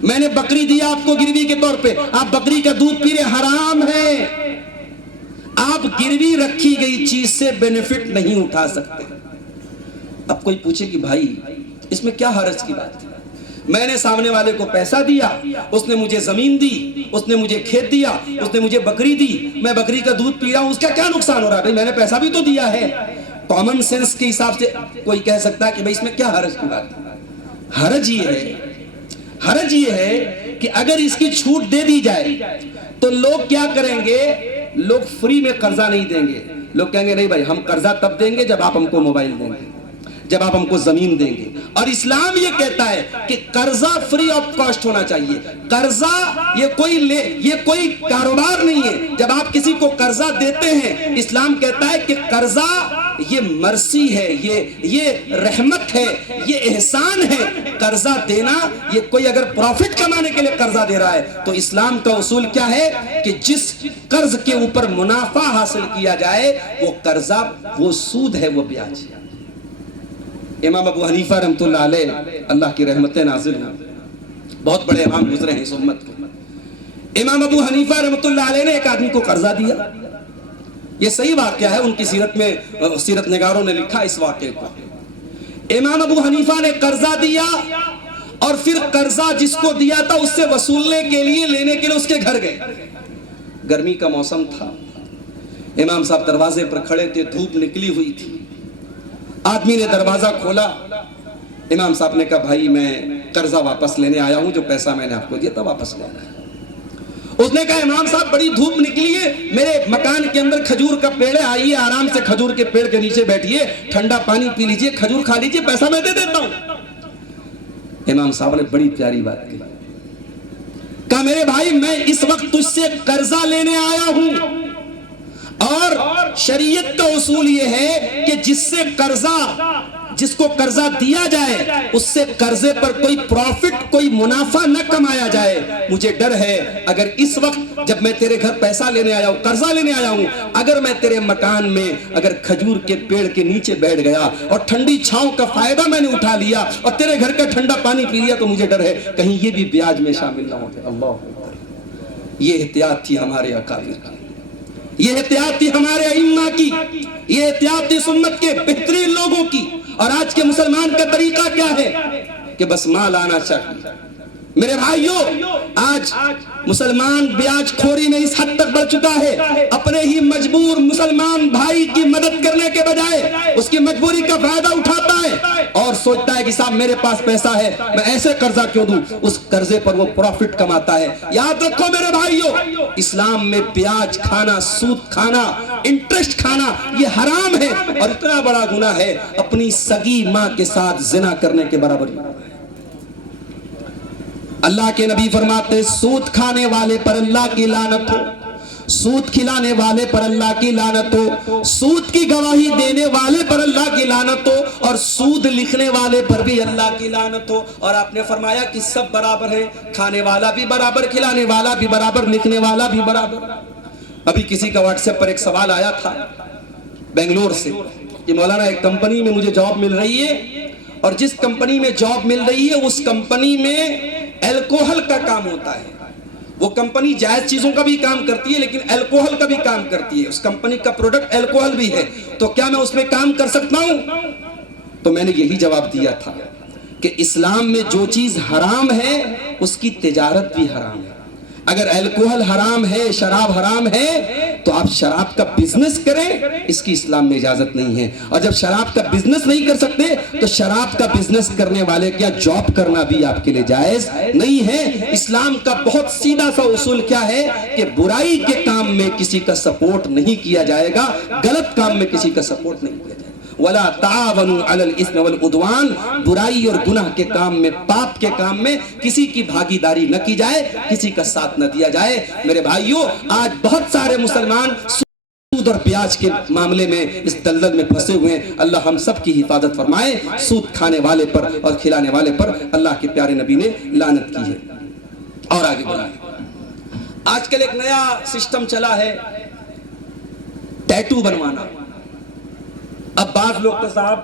میں نے بکری دیا آپ کو گروی کے طور پہ، آپ بکری کا دودھ پی رہے، حرام ہے۔ آپ گروی رکھی گئی چیز سے بینیفٹ نہیں اٹھا سکتے۔ اب کوئی پوچھے کہ بھائی اس میں کیا حرج کی بات ہے؟ میں نے سامنے والے کو پیسہ دیا، اس نے مجھے زمین دی، اس نے مجھے کھیت دیا، اس نے مجھے بکری دی، میں بکری کا دودھ پی رہا ہوں، اس کا کیا نقصان ہو رہا ہے؟ بھائی میں نے پیسہ بھی تو دیا ہے۔ کامن سینس کے حساب سے کوئی کہہ سکتا ہے کہ بھائی اس میں کیا حرج کی بات ہے؟ حرج یہ ہے کہ اگر اس کی چھوٹ دے دی جائے تو لوگ کیا کریں گے؟ لوگ فری میں قرضہ نہیں دیں گے، لوگ کہیں گے نہیں بھائی ہم قرضہ تب دیں گے جب آپ ہم کو موبائل دیں گے، جب آپ ہم کو زمین دیں گے۔ اور اسلام یہ کہتا ہے کہ قرضہ فری آف کاسٹ ہونا چاہیے۔ قرضہ یہ کوئی کاروبار نہیں ہے۔ جب آپ کسی کو قرضہ دیتے ہیں، اسلام کہتا ہے کہ قرضہ یہ مرسی ہے، یہ رحمت ہے، یہ احسان ہے۔ قرضہ دینا، یہ کوئی اگر پروفٹ کمانے کے لیے قرضہ دے رہا ہے تو اسلام کا اصول کیا ہے کہ جس قرض کے اوپر منافع حاصل کیا جائے وہ قرضہ، وہ سود ہے، وہ بیاج ہے۔ امام ابو حنیفہ رحمۃ اللہ علیہ، اللہ کی رحمتیں نازل ہوں، بہت بڑے امام گزرے ہیں اس امت کے۔ امام ابو حنیفہ رحمۃ اللہ علیہ نے ایک آدمی کو قرضہ دیا، یہ صحیح واقعہ ہے، ان کی سیرت میں سیرت نگاروں نے لکھا اس واقعے کو۔ امام ابو حنیفہ نے قرضہ دیا اور پھر قرضہ جس کو دیا تھا اس سے وصولنے کے لیے، لینے کے لیے اس کے گھر گئے۔ گرمی کا موسم تھا، امام صاحب دروازے پر کھڑے تھے، دھوپ نکلی ہوئی تھی۔ آدمی نے دروازہ کھولا، امام صاحب نے کہا بھائی میں قرضہ واپس لینے آیا ہوں، جو پیسہ میں نے آپ کو دیا تھا واپس لینا ہے۔ اس نے کہا امام صاحب بڑی دھوپ نکلی ہے، میرے مکان کے اندر کھجور کا پیڑ ہے، آئیے آرام سے کھجور کے پیڑ کے نیچے بیٹھیے، ٹھنڈا پانی پی لیجئے، کھجور کھا لیجئے، پیسہ میں دے دیتا ہوں۔ امام صاحب نے بڑی پیاری بات کہی، کہا میرے بھائی میں اس وقت تجھ سے قرضہ لینے آیا ہوں، اور شریعت کا اصول یہ ہے کہ جس کو قرضہ دیا جائے اس سے قرضے پر کوئی پروفٹ، کوئی منافع نہ کمایا جائے۔ مجھے ڈر ہے اگر اس وقت جب میں تیرے گھر پیسہ لینے آیا ہوں، قرضہ لینے آیا ہوں، اگر میں تیرے مکان میں اگر کھجور کے پیڑ کے نیچے بیٹھ گیا اور ٹھنڈی چھاؤں کا فائدہ میں نے اٹھا لیا اور تیرے گھر کا ٹھنڈا پانی پی لیا، تو مجھے ڈر ہے کہیں یہ بھی بیاج میں شامل نہ ہو جائے۔ اللہ، یہ احتیاط تھی ہمارے اکابر کی، یہ احتیاط تھی ہمارے ائمہ کی، یہ احتیاط تھی سنت کے بہترین لوگوں کی۔ اور آج کے مسلمان کا طریقہ کیا ہے کہ بس مال آنا چاہیے۔ میرے بھائیوں، آج مسلمان بیاج خوری میں اس حد تک بڑھ چکا ہے، اپنے ہی مجبور مسلمان بھائی کی مدد کرنے کے بجائے اس کی مجبوری کا فائدہ اٹھاتا ہے اور سوچتا ہے کہ صاحب میرے پاس پیسہ ہے، میں ایسے قرضہ کیوں دوں، اس قرضے پر وہ پروفٹ کماتا ہے۔ یاد رکھو میرے بھائیوں، اسلام میں بیاج کھانا، سود کھانا، انٹرسٹ کھانا یہ حرام ہے، اور اتنا بڑا گناہ ہے اپنی سگی ماں کے ساتھ زنا کرنے کے برابر۔ اللہ کے نبی فرماتے سود کھانے والے پر اللہ کی لعنت ہو، سود کھلانے والے پر اللہ کی لعنت ہو، سود کی گواہی دینے والے پر اللہ کی لعنت ہو، اور سود لکھنے والے پر بھی اللہ کی لعنت ہو۔ اور آپ نے فرمایا کہ سب برابر ہیں، کھانے والا بھی برابر، کھلانے والا بھی برابر، لکھنے والا بھی برابر۔ ابھی کسی کا واٹس ایپ پر ایک سوال آیا تھا بنگلور سے کہ مولانا ایک کمپنی میں مجھے جاب مل رہی ہے، اور جس کمپنی میں جاب مل رہی ہے اس کمپنی میں الکوہل کا کام ہوتا ہے۔ وہ کمپنی جائز چیزوں کا بھی کام کرتی ہے لیکن الکوہل کا بھی کام کرتی ہے، اس کمپنی کا پروڈکٹ الکوہل بھی ہے، تو کیا میں اس میں کام کر سکتا ہوں؟ تو میں نے یہی جواب دیا تھا کہ اسلام میں جو چیز حرام ہے اس کی تجارت بھی حرام ہے۔ اگر الکوہل حرام ہے، شراب حرام ہے، تو آپ شراب کا بزنس کریں، اس کی اسلام میں اجازت نہیں ہے۔ اور جب شراب کا بزنس نہیں کر سکتے تو شراب کا بزنس کرنے والے کیا جاب کرنا بھی آپ کے لیے جائز نہیں ہے۔ اسلام کا بہت سیدھا سا اصول کیا ہے کہ برائی کے کام میں کسی کا سپورٹ نہیں کیا جائے گا، غلط کام میں کسی کا سپورٹ نہیں کیا جائے گا۔ وَلَا تَعَاوَنُوا عَلَى الْإِثْمِ وَالْعُدْوَانِ، برائی اور گناہ کے کام میں، پاپ کے کام میں کسی کی بھاگیداری نہ کی جائے، کسی کا ساتھ نہ دیا جائے۔ میرے بھائیوں، آج بہت سارے مسلمان سود اور بیاج کے معاملے میں اس دلدل میں پھنسے ہوئے ہیں. اللہ ہم سب کی حفاظت فرمائے. سود کھانے والے پر اور کھلانے والے پر اللہ کے پیارے نبی نے لعنت کی ہے. اور آگے بڑھائیں. آج کل ایک نیا سسٹم چلا ہے ٹیٹو بنوانا. اب بعض لوگ تو صاحب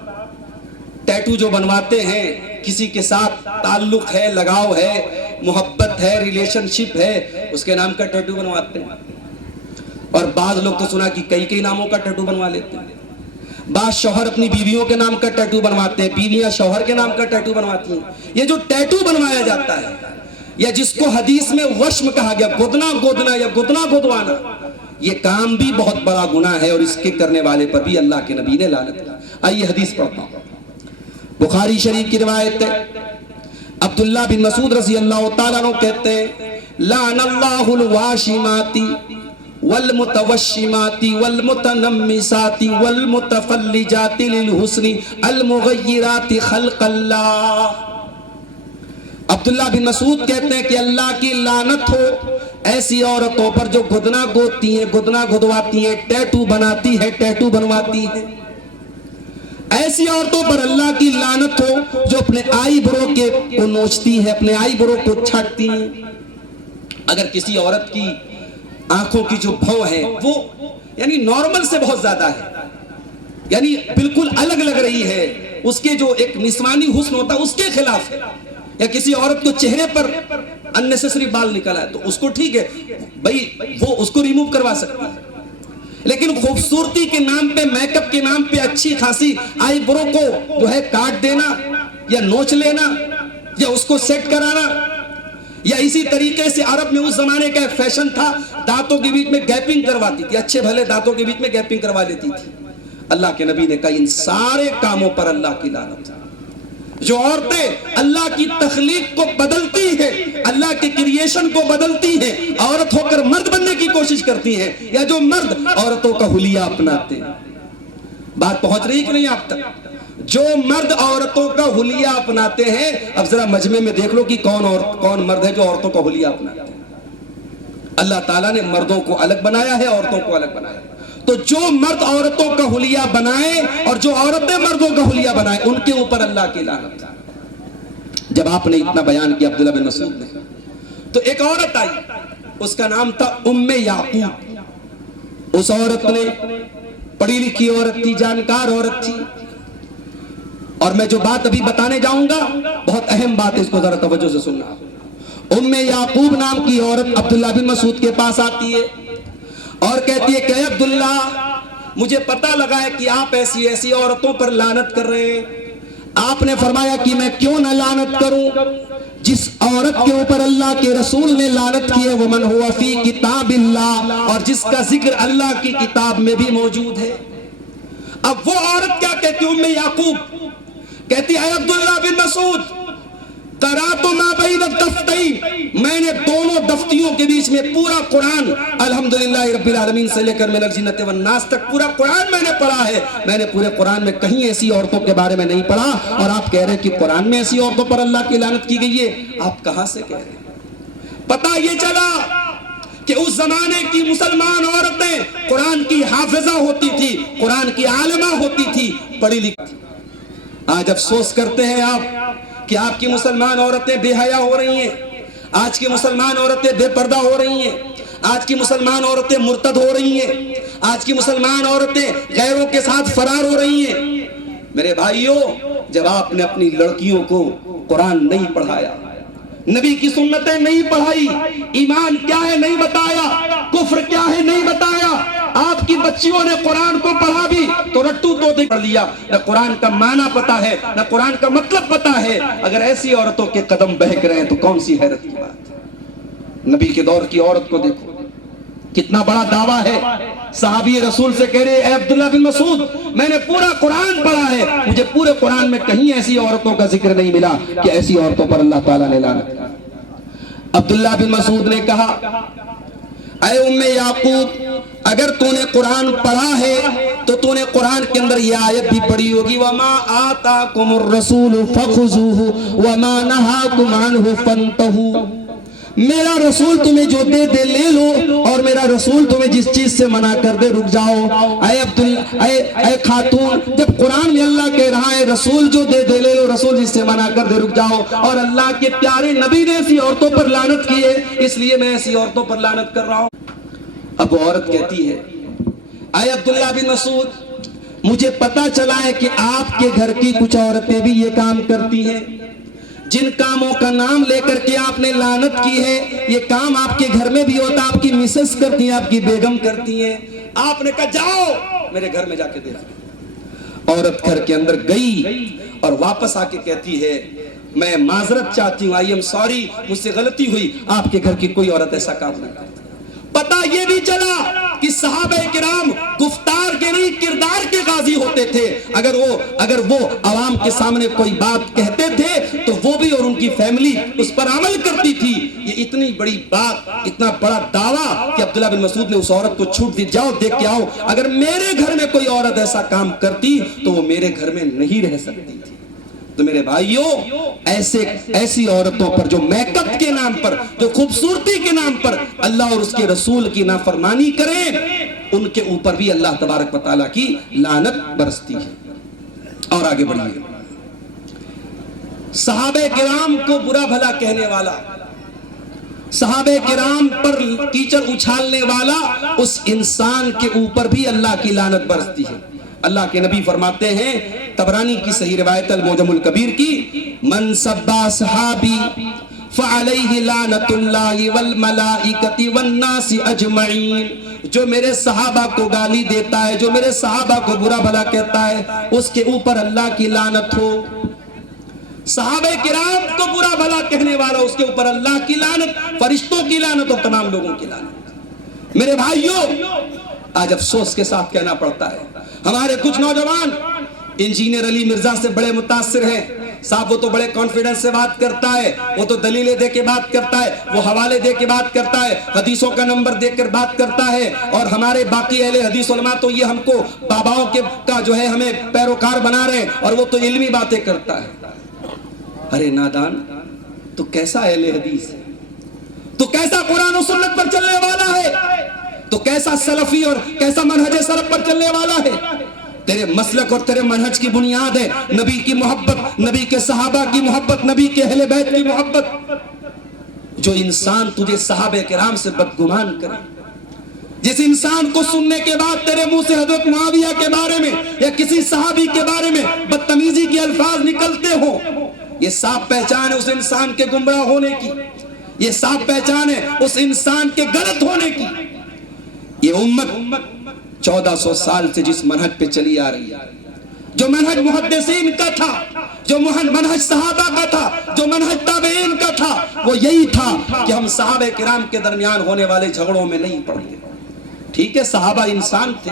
ٹیٹو جو بنواتے ہیں کسی کے ساتھ تعلق ہے, لگاؤ ہے, محبت ہے, ریلیشن شپ ہے, اس کے نام کا ٹیٹو بنواتے ہیں. اور بعض لوگ تو سنا کہ کئی ناموں کا ٹیٹو بنوا لیتے ہیں. بعض شوہر اپنی بیویوں کے نام کا ٹیٹو بنواتے ہیں, بیویاں شوہر کے نام کا ٹیٹو بنواتی ہیں. یہ جو ٹیٹو بنوایا جاتا ہے یا جس کو حدیث میں وشم کہا گیا, گدنا گودنا یا گدنا گدوانا, یہ کام بھی بہت بڑا گناہ ہے اور اس کے کرنے والے پر بھی اللہ کے نبی نے لعنت کی. آئیے حدیث پڑھتا ہوں. بخاری شریف کی روایت ہے, عبداللہ بن مسعود رضی اللہ تعالیٰ عنہ کہتے ہیں لعن اللہ الواشمات والمتوشمات والمتنمسات والمتفلجات للحسن المغیرات خلق اللہ. عبداللہ بن مسعود کہتے ہیں کہ اللہ کی لعنت ہو ایسی عورتوں پر جو گدنا گودتی ہیں, گدنا گدواتی ہیں, ٹیٹو بناتی ہے, ٹیٹو بنواتی ہیں. ایسی عورتوں پر اللہ کی لعنت ہو جو اپنے آئی برو کو نوچتی ہیں, اپنے آئی برو کو چھاٹتی ہیں. اگر کسی عورت کی آنکھوں کی جو بھو ہے وہ یعنی نارمل سے بہت زیادہ ہے, یعنی بالکل الگ لگ رہی ہے, اس کے جو ایک نسوانی حسن ہوتا ہے اس کے خلاف ہے, یا کسی عورت کو چہرے پر اننیسیسری بال نکلا ہے تو اس کو ٹھیک ہے بھائی, وہ اس کو ریموو کروا سکتی ہے. لیکن خوبصورتی کے نام پہ, میک اپ کے نام پہ اچھی خاصی آئی برو کو جو ہے کاٹ دینا یا نوچ لینا یا اس کو سیٹ کرانا, یا اسی طریقے سے عرب میں اس زمانے کا ایک فیشن تھا دانتوں کے بیچ میں گیپنگ کرواتی تھی, اچھے بھلے دانتوں کے بیچ میں گیپنگ کروا لیتی تھی. اللہ کے نبی نے کہا ان سارے کاموں پر اللہ کی لعنت. جو عورتیں اللہ کی تخلیق کو بدلتی ہیں, اللہ کے کریشن کو بدلتی ہیں, عورت ہو کر مرد بننے کی کوشش کرتی ہیں, یا جو مرد عورتوں کا حلیہ اپناتے ہیں. بات پہنچ رہی کہ نہیں آپ تک؟ جو مرد عورتوں کا حلیہ اپناتے ہیں, اب ذرا مجمع میں دیکھ لو کہ کون مرد ہے جو عورتوں کا حلیہ اپناتے ہیں. اللہ تعالیٰ نے مردوں کو الگ بنایا ہے, عورتوں کو الگ بنایا ہے. تو جو مرد عورتوں کا حلیہ بنائے اور جو عورتیں مردوں کا حلیہ بنائے ان کے اوپر اللہ کی لعنت. جب آپ نے اتنا بیان کیا عبداللہ بن مسعود نے, تو ایک عورت آئی, اس کا نام تھا ام یعقوب. اس عورت نے پڑھی لکھی عورت تھی, جانکار عورت تھی, اور میں جو بات ابھی بتانے جاؤں گا بہت اہم بات ہے, اس کو ذرا توجہ سے سننا. ام یعقوب نام کی عورت عبداللہ بن مسعود کے پاس آتی ہے اور کہتی ہے کہ اے عبداللہ, مجھے پتہ لگا ہے کہ آپ ایسی ایسی عورتوں پر لعنت کر رہے ہیں. آپ نے فرمایا کہ میں کیوں نہ لعنت کروں, جس عورت کے اوپر اللہ کے رسول نے لعنت کی ہے ومن ہوا فی کتاب اللہ, اور جس کا ذکر اللہ کی کتاب میں بھی موجود ہے. اب وہ عورت کیا کہتی ہے, ام یعقوب کہتی ہے اے عبداللہ بن مسعود, قرأت ما بین الدفتین, میں نے دونوں دفتیوں کے بیچ میں پورا قرآن الحمدللہ رب العالمین سے لے کر من الجنۃ والناس تک پورا قرآن میں نے پڑھا ہے. میں نے پورے قرآن میں کہیں ایسی عورتوں کے بارے میں نہیں پڑھا, اور آپ کہہ رہے ہیں کہ قرآن میں ایسی عورتوں پر اللہ کی لعنت کی گئی ہے. آپ کہاں سے کہہ رہے ہیں؟ پتہ یہ چلا کہ اس زمانے کی مسلمان عورتیں قرآن کی حافظہ ہوتی تھی, قرآن کی عالمہ ہوتی تھی, پڑھی لکھی. آج افسوس کرتے ہیں آپ کہ آپ کی مسلمان عورتیں بے حیا ہو رہی ہیں, آج کی مسلمان عورتیں بے پردہ ہو رہی ہیں, آج کی مسلمان عورتیں مرتد ہو رہی ہیں, آج کی مسلمان عورتیں غیروں کے ساتھ فرار ہو رہی ہیں. میرے بھائیوں, جب آپ نے اپنی لڑکیوں کو قرآن نہیں پڑھایا, نبی کی سنتیں نہیں پڑھائی, ایمان کیا ہے نہیں بتایا, کفر کیا ہے نہیں بتایا, آپ کی بچیوں نے قرآن کو پڑھا بھی تو رٹو تو پڑھ لیا, نہ قرآن کا معنی پتا ہے نہ قرآن کا مطلب پتا ہے. اگر ایسی عورتوں کے قدم بہک رہے ہیں تو کون سی حیرت کی بات ہے. نبی کے دور کی عورت کو دیکھو, کتنا بڑا دعویٰ ہے. صحابی رسول سے کہہ رہے اے عبداللہ بن مسعود, میں نے پورا قرآن پڑھا ہے, مجھے پورے قرآن میں کہیں ایسی عورتوں کا ذکر نہیں ملا کہ ایسی عورتوں پر اللہ تعالیٰ نے لعنت کی. عبداللہ بن مسعود نے کہا اے ام یعقوب, اگر تو نے قرآن پڑھا ہے تو تو نے قرآن کے اندر یہ آیت بھی پڑھی ہوگی وَمَا آتَاكُمُ الرَّسُولُ فَخُذُوهُ وَمَا نَهَاكُمْ عَنْهُ فَانْتَهُوا. میرا رسول تمہیں جو دے دے لے لو، اور میرا رسول تمہیں جس چیز سے منع کر دے رک جاؤ۔ اے خاتون، جب قرآن میں اللہ کہہ رہا ہے رسول جو دے دے لے لو، رسول جس سے منع کر دے رک جاؤ، اور اللہ کے پیارے نبی نے ایسی عورتوں پر لعنت کی ہے، اس لیے میں ایسی عورتوں پر لعنت کر رہا ہوں۔ اب وہ عورت کہتی ہے اے عبداللہ بن مسعود، مجھے پتا چلا ہے کہ آپ کے گھر کی کچھ عورتیں بھی یہ کام کرتی ہیں، جن کاموں کا نام لے کر کے آپ نے لعنت کی ہے، یہ کام آپ کے گھر میں بھی ہوتا، آپ کی مسز کرتی ہیں، آپ کی بیگم کرتی ہیں۔ آپ نے کہا جاؤ میرے گھر میں جا کے دیکھو۔ عورت گھر کے اندر گئی اور واپس آ کے کہتی ہے میں معذرت چاہتی ہوں، آئی ایم سوری، مجھ سے غلطی ہوئی، آپ کے گھر کی کوئی عورت ایسا کام نہیں کرتی۔ پتہ یہ بھی چلا کہ صحابہ کرام گفتار کے نہیں کردار کے غازی ہوتے تھے۔ اگر وہ عوام کے سامنے کوئی بات کہتے تھے تو وہ بھی اور ان کی فیملی اس پر عمل کرتی تھی۔ یہ اتنی بڑی بات، اتنا بڑا دعویٰ کہ عبداللہ بن مسعود نے اس عورت کو چھوٹ دی، جاؤ دیکھ کے آؤ، اگر میرے گھر میں کوئی عورت ایسا کام کرتی تو وہ میرے گھر میں نہیں رہ سکتی تھی۔ تو میرے بھائیوں، ایسی عورتوں پر جو میک اپ کے نام پر، جو خوبصورتی کے نام پر اللہ اور اس کے رسول کی نافرمانی کریں، ان کے اوپر بھی اللہ تبارک و تعالیٰ کی لعنت برستی ہے۔ اور آگے بڑھیے، صحابہ کرام کو برا بھلا کہنے والا، صحابہ کرام پر کیچڑ اچھالنے والا، اس انسان کے اوپر بھی اللہ کی لعنت برستی ہے۔ اللہ کے نبی فرماتے ہیں، طبرانی کی صحیح روایت المعجم الکبیر کی، من سبا صحابی فعلیہ لعنت اللہ والملائکۃ والناس اجمعین، جو میرے صحابہ کو گالی دیتا ہے، جو میرے صحابہ کو برا بھلا کہتا ہے، اس کے اوپر اللہ کی لعنت ہو۔ صحابہ کرام کو برا بھلا کہنے والا، اس کے اوپر اللہ کی لعنت، فرشتوں کی لعنت اور تمام لوگوں کی لعنت۔ میرے بھائیوں، آج افسوس کے ساتھ کہنا پڑتا ہے، ہمارے کچھ نوجوان انجینئر علی مرزا سے بڑے متاثر ہیں۔ صاحب وہ تو بڑے کانفیڈنس سے بات کرتا ہے، وہ تو دلیلیں دے کے بات کرتا ہے، وہ حوالے دے کے بات کرتا ہے، حدیثوں کا نمبر دے کر بات کرتا ہے، اور ہمارے باقی اہل حدیث علماء تو یہ ہم کو باباؤں کا جو ہے ہمیں پیروکار بنا رہے ہیں، اور وہ تو علمی باتیں کرتا ہے۔ ارے نادان، تو کیسا اہل حدیث ہے؟ تو کیسا قرآن و سنت پر چلنے والا ہے؟ تو کیسا سلفی اور کیسا منہج سلف پر چلنے والا ہے؟ تیرے مسلک اور تیرے منہج کی بنیاد ہے نبی کی محبت، نبی کے صحابہ کی محبت، نبی کے اہل بیت کی محبت۔ جو انسان تجھے صحابہ کرام سے بدگمان کرے، جس انسان کو سننے کے بعد تیرے منہ سے حضرت معاویہ کے بارے میں یا کسی صحابی کے بارے میں بدتمیزی کے الفاظ نکلتے ہوں، یہ صاف پہچان ہے اس انسان کے گمراہ ہونے کی، یہ صاف پہچان ہے اس انسان کے غلط ہونے کی۔ یہ امت 1400 سال سے جس منہج پہ چلی آ رہی ہے، جو منہج محدثین کا تھا، جو منہج صحابہ کا تھا، جو منہج تابعین کا تھا، وہ یہی تھا کہ ہم صحابہ کرام کے درمیان ہونے والے جھگڑوں میں نہیں پڑتے۔ ٹھیک ہے، صحابہ انسان تھے،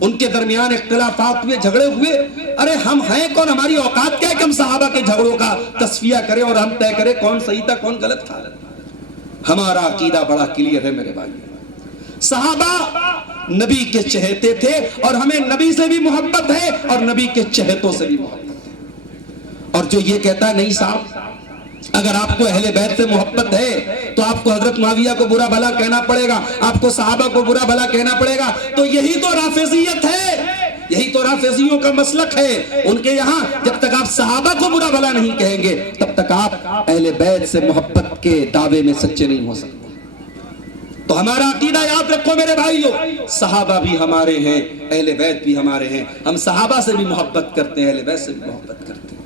ان کے درمیان اختلافات ہوئے، جھگڑے ہوئے، ارے ہم ہیں کون، ہماری اوقات کیا ہے کہ ہم صحابہ کے جھگڑوں کا تصفیہ کریں اور ہم طے کریں کون صحیح تھا کون غلط تھا۔ ہمارا عقیدہ بڑا کلیئر ہے میرے بھائی، صحابہ نبی کے چہیتے تھے، اور ہمیں نبی سے بھی محبت ہے اور نبی کے چہیتوں سے بھی محبت ہے۔ اور جو یہ کہتا ہے نہیں صاحب، اگر آپ کو اہل بیت سے محبت ہے تو آپ کو حضرت معاویہ کو برا بھلا کہنا پڑے گا، آپ کو صحابہ کو برا بھلا کہنا پڑے گا، تو یہی تو رافضیت ہے، یہی تو رافضیوں کا مسلک ہے۔ ان کے یہاں جب تک آپ صحابہ کو برا بھلا نہیں کہیں گے تب تک آپ اہل بیت سے محبت کے دعوے میں سچے نہیں ہو سکتے۔ تو ہمارا عقیدہ یاد رکھو میرے بھائیوں، صحابہ بھی ہمارے ہیں، اہل بیت بھی ہمارے ہیں، ہم صحابہ سے بھی محبت کرتے ہیں، اہل بیت سے بھی محبت کرتے ہیں۔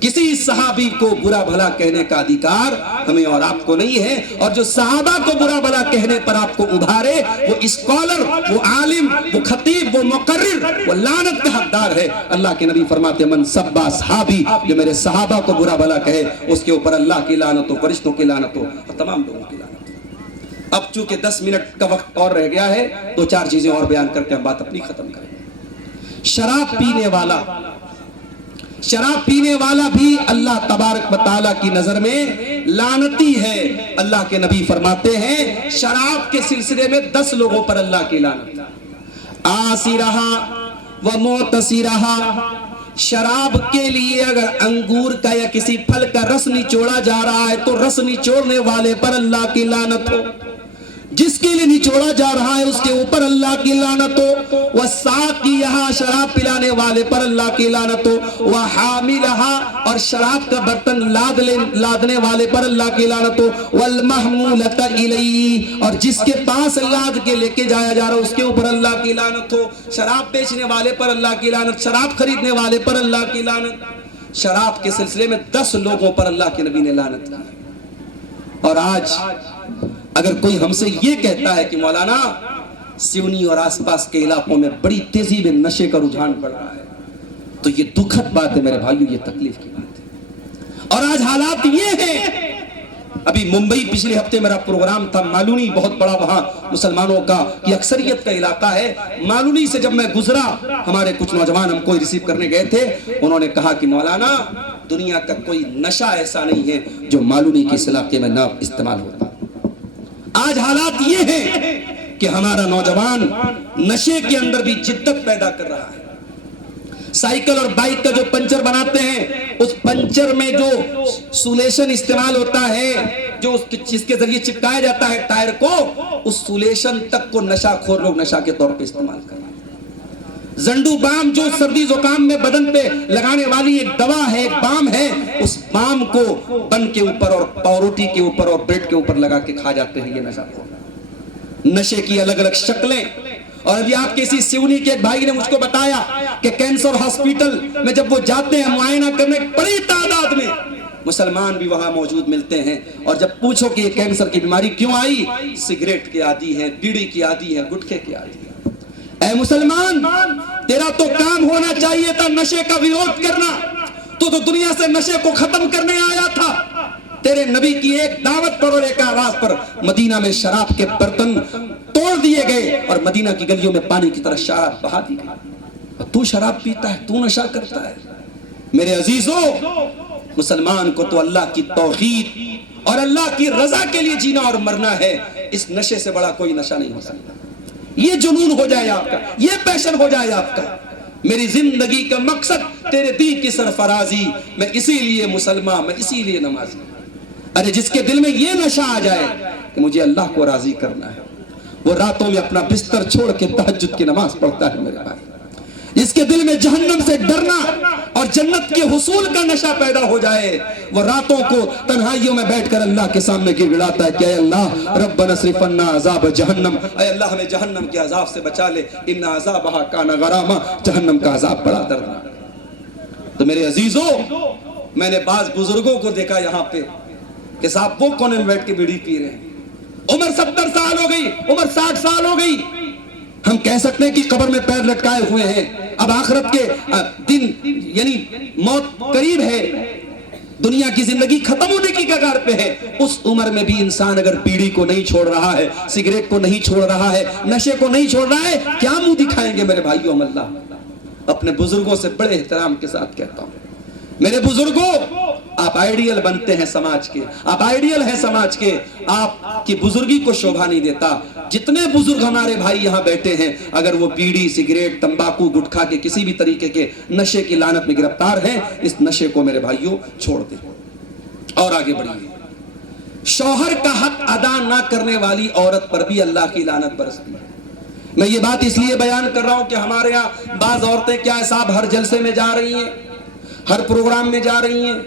کسی صحابی کو برا بھلا کہنے کا ادھیکار ہمیں اور آپ کو نہیں ہے، اور جو صحابہ کو برا بھلا کہنے پر آپ کو ابھارے، وہ اسکالر، وہ عالم، وہ خطیب، وہ مقرر، وہ لعنت کا حقدار ہے۔ اللہ کے نبی فرماتے ہیں من سبا صحابی، جو میرے صحابہ کو برا بھلا کہے اس کے اوپر اللہ کی لعنت ہو، فرشتوں کی لعنت ہو اور تمام لوگوں کی لعنت ہو۔ اب چونکہ 10 منٹ کا وقت اور رہ گیا ہے، 2-4 چیزیں اور بیان کر کے ہم بات اپنی ختم کریں۔ شراب پینے والا بھی اللہ تبارک و تعالیٰ کی نظر میں لعنتی ہے۔ اللہ کے نبی فرماتے ہیں شراب کے سلسلے میں 10 لوگوں پر اللہ کی لعنت، آسی رہا و موتسی رہا، شراب کے لیے اگر انگور کا یا کسی پھل کا رس نچوڑا جا رہا ہے تو رس نچوڑنے والے پر اللہ کی لعنت ہو، جس کے لیے نچوڑا جا رہا ہے اس کے اوپر اللہ کی لعنت ہو، وَالسَّاقِيَهَا شراب پلانے والے پر اللہ کی لعنت ہو، وَحَامِلَهَا اور شراب کا برتن لادنے والے پر اللہ کی لعنت ہو، وَالْمَحْمُولَةَ إِلَيْهِ اور جس کے پاس لاد کے لے کے جایا جا رہا ہے اس کے اوپر اللہ کی لعنت ہو، شراب بیچنے والے پر اللہ کی لعنت، شراب خریدنے والے پر اللہ کی لعنت۔ شراب کے سلسلے میں 10 لوگوں پر اللہ کے نبی نے لعنت کی۔ اور آج اگر کوئی ہم سے یہ کہتا ہے کہ مولانا سیونی اور آس پاس کے علاقوں میں بڑی تیزی میں نشے کا رجحان بڑھ رہا ہے تو یہ دکھد بات ہے میرے بھائیو، یہ تکلیف کی بات ہے۔ اور آج حالات یہ ہیں، ابھی ممبئی پچھلے ہفتے میرا پروگرام تھا، مالونی بہت بڑا وہاں مسلمانوں کا یہ اکثریت کا علاقہ ہے، مالونی سے جب میں گزرا ہمارے کچھ نوجوان ہم کو ریسیو کرنے گئے تھے، انہوں نے کہا کہ مولانا دنیا کا کوئی نشہ ایسا نہیں ہے جو مالونی کے اس علاقے میں نہ استعمال ہوتا۔ آج حالات یہ ہیں کہ ہمارا نوجوان نشے کے اندر بھی جدت پیدا کر رہا ہے۔ سائیکل اور بائک کا جو پنچر بناتے ہیں اس پنچر میں جو سولیشن استعمال ہوتا ہے، جو جس کے ذریعے چپکایا جاتا ہے ٹائر کو، اس سولیشن تک کو نشہ خور لوگ نشہ کے طور پہ استعمال کر رہے ہیں۔ زنڈو بام جو سردی زکام میں بدن پہ لگانے والی ایک دوا ہے، ایک بام ہے، اس بام کو بن کے اوپر اور پاوروٹی کے اوپر اور بریڈ کے اوپر لگا کے کھا جاتے ہیں۔ یہ نشہ خور، نشے کی الگ الگ شکلیں۔ اور ابھی آپ کسی سیونی کے ایک بھائی نے مجھ کو بتایا کہ کینسر ہاسپیٹل میں جب وہ جاتے ہیں معائنہ کرنے، بڑی تعداد میں مسلمان بھی وہاں موجود ملتے ہیں، اور جب پوچھو کہ یہ کینسر کی بیماری کیوں آئی، سگریٹ کے عادی ہے، بیڑی کی عادی ہے، گٹکے کی عادی ہے۔ اے مسلمان، تیرا تو کام ہونا چاہیے تھا نشے کا ویروਧ کرنا، تو دنیا سے نشے کو ختم کرنے آیا تھا۔ تیرے نبی کی ایک دعوت پر اور ایک آواز پر مدینہ میں شراب کے برتن توڑ دیے گئے اور مدینہ کی گلیوں میں پانی کی طرح شراب بہا دی گئی، اور تو شراب پیتا ہے، تو نشہ کرتا ہے۔ میرے عزیزو، مسلمان کو تو اللہ کی توحید اور اللہ کی رضا کے لیے جینا اور مرنا ہے، اس نشے سے بڑا کوئی نشہ نہیں ہو سکتا۔ یہ جنون ہو جائے آپ کا، یہ پیشن ہو جائے آپ کا، میری زندگی کا مقصد تیرے دین کی سرفرازی، میں اسی لیے مسلمان، میں اسی لیے نمازی۔ ارے جس کے دل میں یہ نشہ آ جائے کہ مجھے اللہ کو راضی کرنا ہے، وہ راتوں میں اپنا بستر چھوڑ کے تہجد کی نماز پڑھتا ہے میرے بھائی۔ جس کے دل میں جہنم سے ڈرنا اور جنت کے حصول کا نشہ پیدا ہو جائے، وہ راتوں کو تنہائیوں میں بیٹھ کر اللہ کے سامنے گر گڑاتا ہے کہ اے اللہ ربنا اصرف عنا عذاب جہنم، اے اللہ ہمیں جہنم کے عذاب سے بچا لے، ان عذابھا کان غراما، جہنم کا عذاب بڑا دردناک۔ تو میرے عزیزو، میں نے بعض بزرگوں کو دیکھا یہاں پہ کہ صاحب وہ کونے میں بیٹھ کے بیڑی پی رہے ہیں، عمر 70 سال ہو گئی، عمر 60 سال ہو گئی، ہم کہہ سکتے ہیں کہ قبر میں پیر لٹکائے ہوئے ہیں، اب آخرت کے دن یعنی موت قریب ہے، دنیا کی زندگی ختم ہونے کی کگار پہ ہے، اس عمر میں بھی انسان اگر بیڑی کو نہیں چھوڑ رہا ہے، سگریٹ کو نہیں چھوڑ رہا ہے، نشے کو نہیں چھوڑ رہا ہے، کیا منہ دکھائیں گے میرے بھائیوں ہم اللہ؟ اپنے بزرگوں سے بڑے احترام کے ساتھ کہتا ہوں، میرے بزرگوں، آپ آئیڈیل بنتے ہیں سماج کے، آپ آئیڈیل ہیں سماج کے، آپ کی بزرگی کو شوبھا نہیں دیتا۔ جتنے بزرگ ہمارے بھائی یہاں بیٹھے ہیں، اگر وہ بیڑی، سگریٹ، تمباکو، گٹکھا کے کسی بھی طریقے کے نشے کی لعنت میں گرفتار ہیں، اس نشے کو میرے بھائیوں چھوڑ دیں اور آگے بڑھیے۔ شوہر کا حق ادا نہ کرنے والی عورت پر بھی اللہ کی لعنت برستی ہے۔ میں یہ بات اس لیے بیان کر رہا ہوں کہ ہمارے یہاں بعض عورتیں کیا ہے صاحب، ہر جلسے میں جا رہی ہیں، ہر پروگرام میں جا رہی ہیں،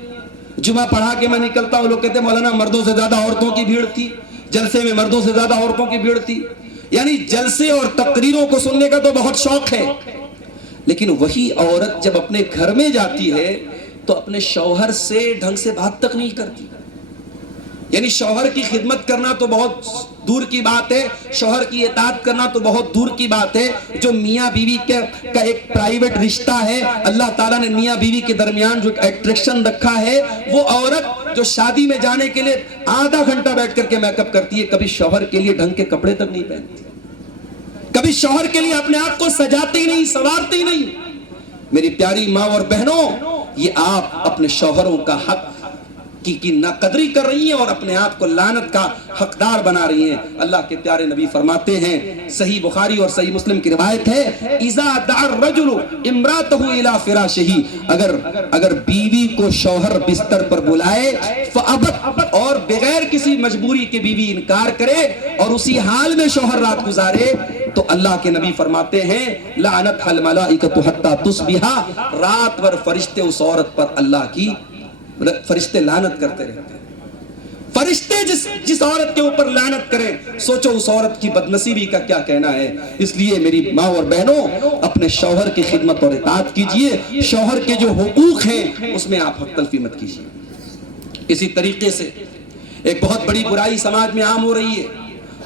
جمعہ پڑھا کے میں نکلتا ہوں، لوگ کہتے ہیں مولانا مردوں سے زیادہ عورتوں کی بھیڑ تھی، جلسے میں مردوں سے زیادہ عورتوں کی بھیڑ تھی۔ یعنی جلسے اور تقریروں کو سننے کا تو بہت شوق ہے، لیکن وہی عورت جب اپنے گھر میں جاتی ہے تو اپنے شوہر سے ڈھنگ سے بات تک نہیں کرتی۔ یعنی شوہر کی خدمت کرنا تو بہت دور کی بات ہے، شوہر کی اطاعت کرنا تو بہت دور کی بات ہے، جو میاں بیوی کا ایک پرائیویٹ رشتہ ہے، اللہ تعالیٰ نے میاں بیوی کے درمیان جو اٹریکشن رکھا ہے، وہ عورت جو شادی میں جانے کے لیے آدھا گھنٹہ بیٹھ کر کے میک اپ کرتی ہے، کبھی شوہر کے لیے ڈھنگ کے کپڑے تک نہیں پہنتی، کبھی شوہر کے لیے اپنے آپ کو سجاتی نہیں، سنوارتی نہیں۔ میری پیاری ماں اور بہنوں، یہ آپ اپنے شوہروں کا حق کی ناقدری کر رہی ہیں اور اپنے آپ کو لعنت کا حقدار بنا رہی ہیں۔ اللہ کے پیارے نبی فرماتے ہیں، صحیح بخاری اور صحیح مسلم کی روایت ہے، اذا دعا الرجل امراته الى فراشه، اگر بیوی کو شوہر بستر پر بلائے، فابت، اور بغیر کسی مجبوری کے بیوی انکار کرے اور اسی حال میں شوہر رات گزارے، تو اللہ کے نبی فرماتے ہیں لعنت الملائکۃ حتی تصبح، رات بھر فرشتے اس عورت پر اللہ کی فرشتے لعنت کرتے رہتے ہیں۔ فرشتے جس عورت کے اوپر لعنت کریں، سوچو اس عورت کی بدنصیبی کا کیا کہنا ہے۔ اس لیے میری ماں اور بہنوں، اپنے شوہر کی خدمت اور اطاعت کیجئے، شوہر کے جو حقوق ہیں اس میں آپ حق تلفی مت کیجئے۔ اسی طریقے سے ایک بہت بڑی برائی سماج میں عام ہو رہی ہے،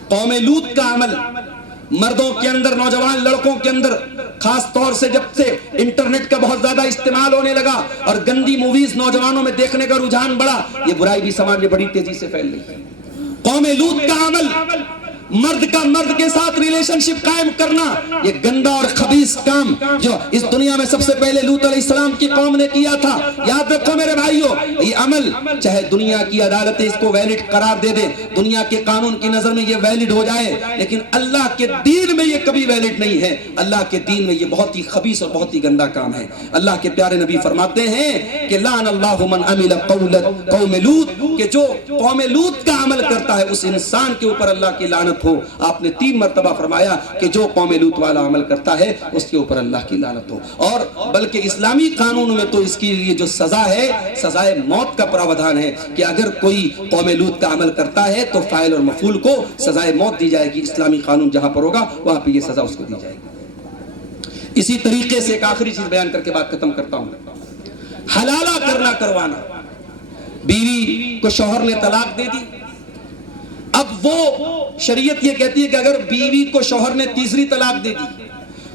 قوم لوط کا عمل۔ مردوں کے اندر، نوجوان لڑکوں کے اندر، خاص طور سے جب سے انٹرنیٹ کا بہت زیادہ استعمال ہونے لگا اور گندی موویز نوجوانوں میں دیکھنے کا رجحان بڑھا، یہ برائی بھی سماج میں بڑی تیزی سے پھیل رہی ہے۔ قوم لوط کا عمل، مرد کا مرد کے ساتھ ریلیشن شپ قائم کرنا، یہ گندا اور خبیث کام جو اس دنیا میں سب سے پہلے لوط علیہ السلام کی قوم نے کیا تھا۔ یاد رکھو میرے بھائیو، یہ عمل چاہے دنیا کی عدالتیں اس کو ویلڈ قرار دے دیں، دنیا کے قانون کی نظر میں یہ ویلڈ ہو جائے، لیکن اللہ کے دین میں یہ کبھی ویلڈ نہیں ہے۔ اللہ کے دین میں یہ بہت ہی خبیث اور بہت ہی گندا کام ہے۔ اللہ کے پیارے نبی فرماتے ہیں کہ لعن اللہ من عمل قول قوم لوط، کہ جو قوم لوط کا عمل کرتا ہے اس انسان کے اوپر اللہ کی لعنت ہو۔ آپ نے 3 مرتبہ فرمایا کہ جو قوم لوط والا عمل کرتا ہے اس کے اوپر اللہ کی لعنت ہو۔ اور بلکہ اسلامی قانون میں تو اس کی یہ جو سزا ہے، سزائے موت کا پراودھان ہے کہ اگر کوئی قوم لوط کا عمل کرتا ہے تو فاعل اور مفعول کو سزائے موت دی جائے گی۔ اسلامی قانون جہاں پر ہوگا وہاں پہ یہ سزا اس کو دی جائے گی۔ اسی طریقے سے ایک آخری چیز بیان کر کے بات ختم کرتا ہوں، حلالہ کرنا کروانا۔ بیوی کو شوہر نے طلاق دے دی، اب وہ شریعت یہ کہتی ہے کہ اگر بیوی کو شوہر نے تیسری طلاق دے دی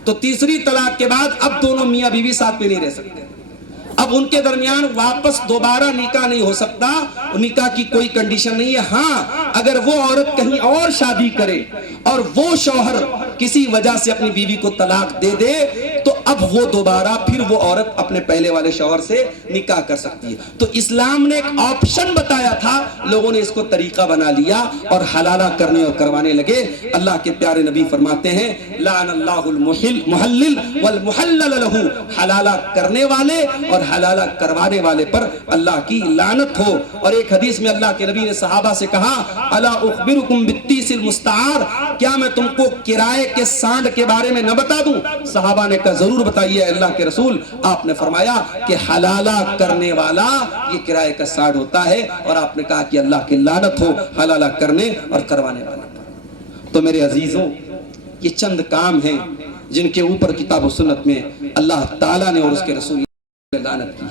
تو تیسری طلاق کے بعد اب دونوں میاں بیوی ساتھ میں نہیں رہ سکتے، اب ان کے درمیان واپس دوبارہ نکاح نہیں ہو سکتا، نکاح کی کوئی کنڈیشن نہیں ہے۔ ہاں اگر وہ عورت کہیں اور شادی کرے اور وہ شوہر کسی وجہ سے اپنی بیوی کو طلاق دے دے تو اب وہ دوبارہ پھر وہ عورت اپنے پہلے والے شوہر سے نکاح کر سکتی ہے۔ تو اسلام نے ایک آپشن بتایا تھا، لوگوں نے اس کو طریقہ بنا لیا اور حلالہ کرنے اور کروانے لگے۔ اللہ کے پیارے نبی فرماتے ہیں لعن اللہ المحلل والمحلل له، حلالہ کرنے والے اور حلالہ کروانے والے پر اللہ کی لعنت ہو۔ اور ایک حدیث میں اللہ کے نبی نے صحابہ سے کہا الا اخبرکم بالتیس المستعار، کیا میں تم کو کرائے کے سانڈ کے بارے میں نہ بتا دوں؟ صحابہ نے کہا ضرور بتائیے اللہ کے رسول۔ آپ نے فرمایا کہ حلالہ کرنے والا یہ کرائے کا سانڈ ہوتا ہے، اور آپ نے کہا کہ اللہ کی لعنت ہو حلالہ کرنے اور کروانے والے پر۔ تو میرے عزیزوں، یہ چند کام ہیں جن کے اوپر کتاب و سنت میں اللہ تعالیٰ نے اور اس کے رسول نے لعنت کی۔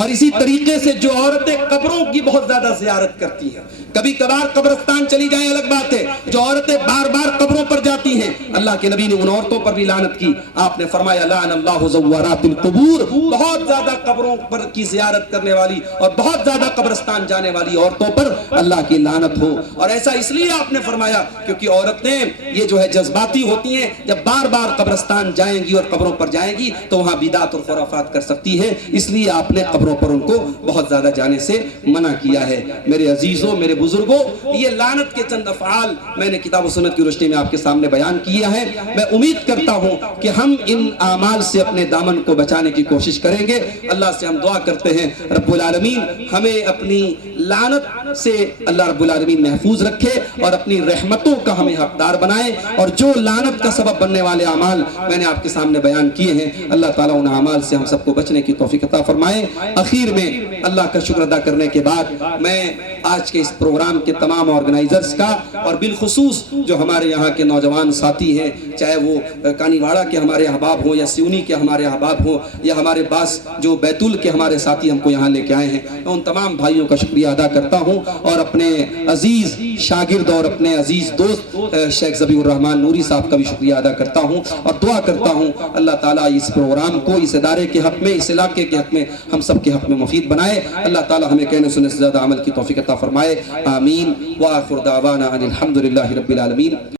اور اسی طریقے سے جو عورتیں قبروں کی بہت زیادہ زیارت کرتی ہیں، کبھی کبھار قبرستان چلی جائیں الگ بات ہے، جو عورتیں بار بار قبروں پر جاتی ہیں، اللہ کے نبی نے ان عورتوں پر بھی لعنت کی۔ آپ نے فرمایا لعن اللہ زوارات القبور، بہت زیادہ قبروں پر کی زیارت کرنے والی اور بہت زیادہ قبرستان جانے والی عورتوں پر اللہ کی لعنت ہو۔ اور ایسا اس لیے آپ نے فرمایا کیونکہ عورتیں یہ جو ہے جذباتی ہوتی ہیں، جب بار بار قبرستان جائیں گی اور قبروں پر جائیں گی تو وہاں بدعت اور خرافات کر سکتی ہے، اس لیے آپ نے قبروں پر ان کو بہت زیادہ جانے سے منع کیا ہے۔ میرے عزیزوں، میرے بزرگوں، یہ لعنت کے چند افعال میں نے کتاب و سنت کی روشنی میں آپ کے سامنے بیان کیا ہے۔ میں امید کرتا ہوں کہ ہم ان اعمال سے اپنے دامن کو بچانے کی کوشش کریں گے۔ اللہ سے ہم دعا کرتے ہیں رب العالمین ہمیں اپنی لعنت سے اللہ رب العالمین محفوظ رکھے اور اپنی رحمتوں کا ہمیں حقدار بنائے، اور جو لعنت کا سبب بننے والے اعمال میں نے آپ کے سامنے بیان کیے ہیں، اللہ تعالیٰ ان اعمال سے ہم سب کو بچنے کی توفیق عطا فرمائے۔ آخر میں اللہ کا شکر ادا کرنے کے بعد میں آج کے اس پروگرام کے تمام آرگنائزرز کا اور بالخصوص جو ہمارے یہاں کے نوجوان ساتھی ہیں، چاہے وہ کانی واڑہ کے ہمارے احباب ہوں یا سیونی کے ہمارے احباب ہوں یا ہمارے پاس جو بیتول کے ہمارے ساتھی ہم کو یہاں لے کے آئے ہیں، میں ان تمام بھائیوں کا شکریہ ادا کرتا ہوں، اور اپنے عزیز شاگرد اور اپنے عزیز دوست شیخ ذبیح الرحمن نوری صاحب کا بھی شکریہ ادا کرتا ہوں، اور دعا کرتا ہوں اللہ تعالیٰ اس پروگرام کو اس ادارے کے حق میں، اس علاقے کے حق میں، ہم سب کے حق میں مفید بنائے۔ اللہ تعالیٰ ہمیں کہنے سننے سے زیادہ عمل کی توفیق عطا فرمائے، آمین۔ وآخر دعوانا ان الحمدللہ رب العالمین۔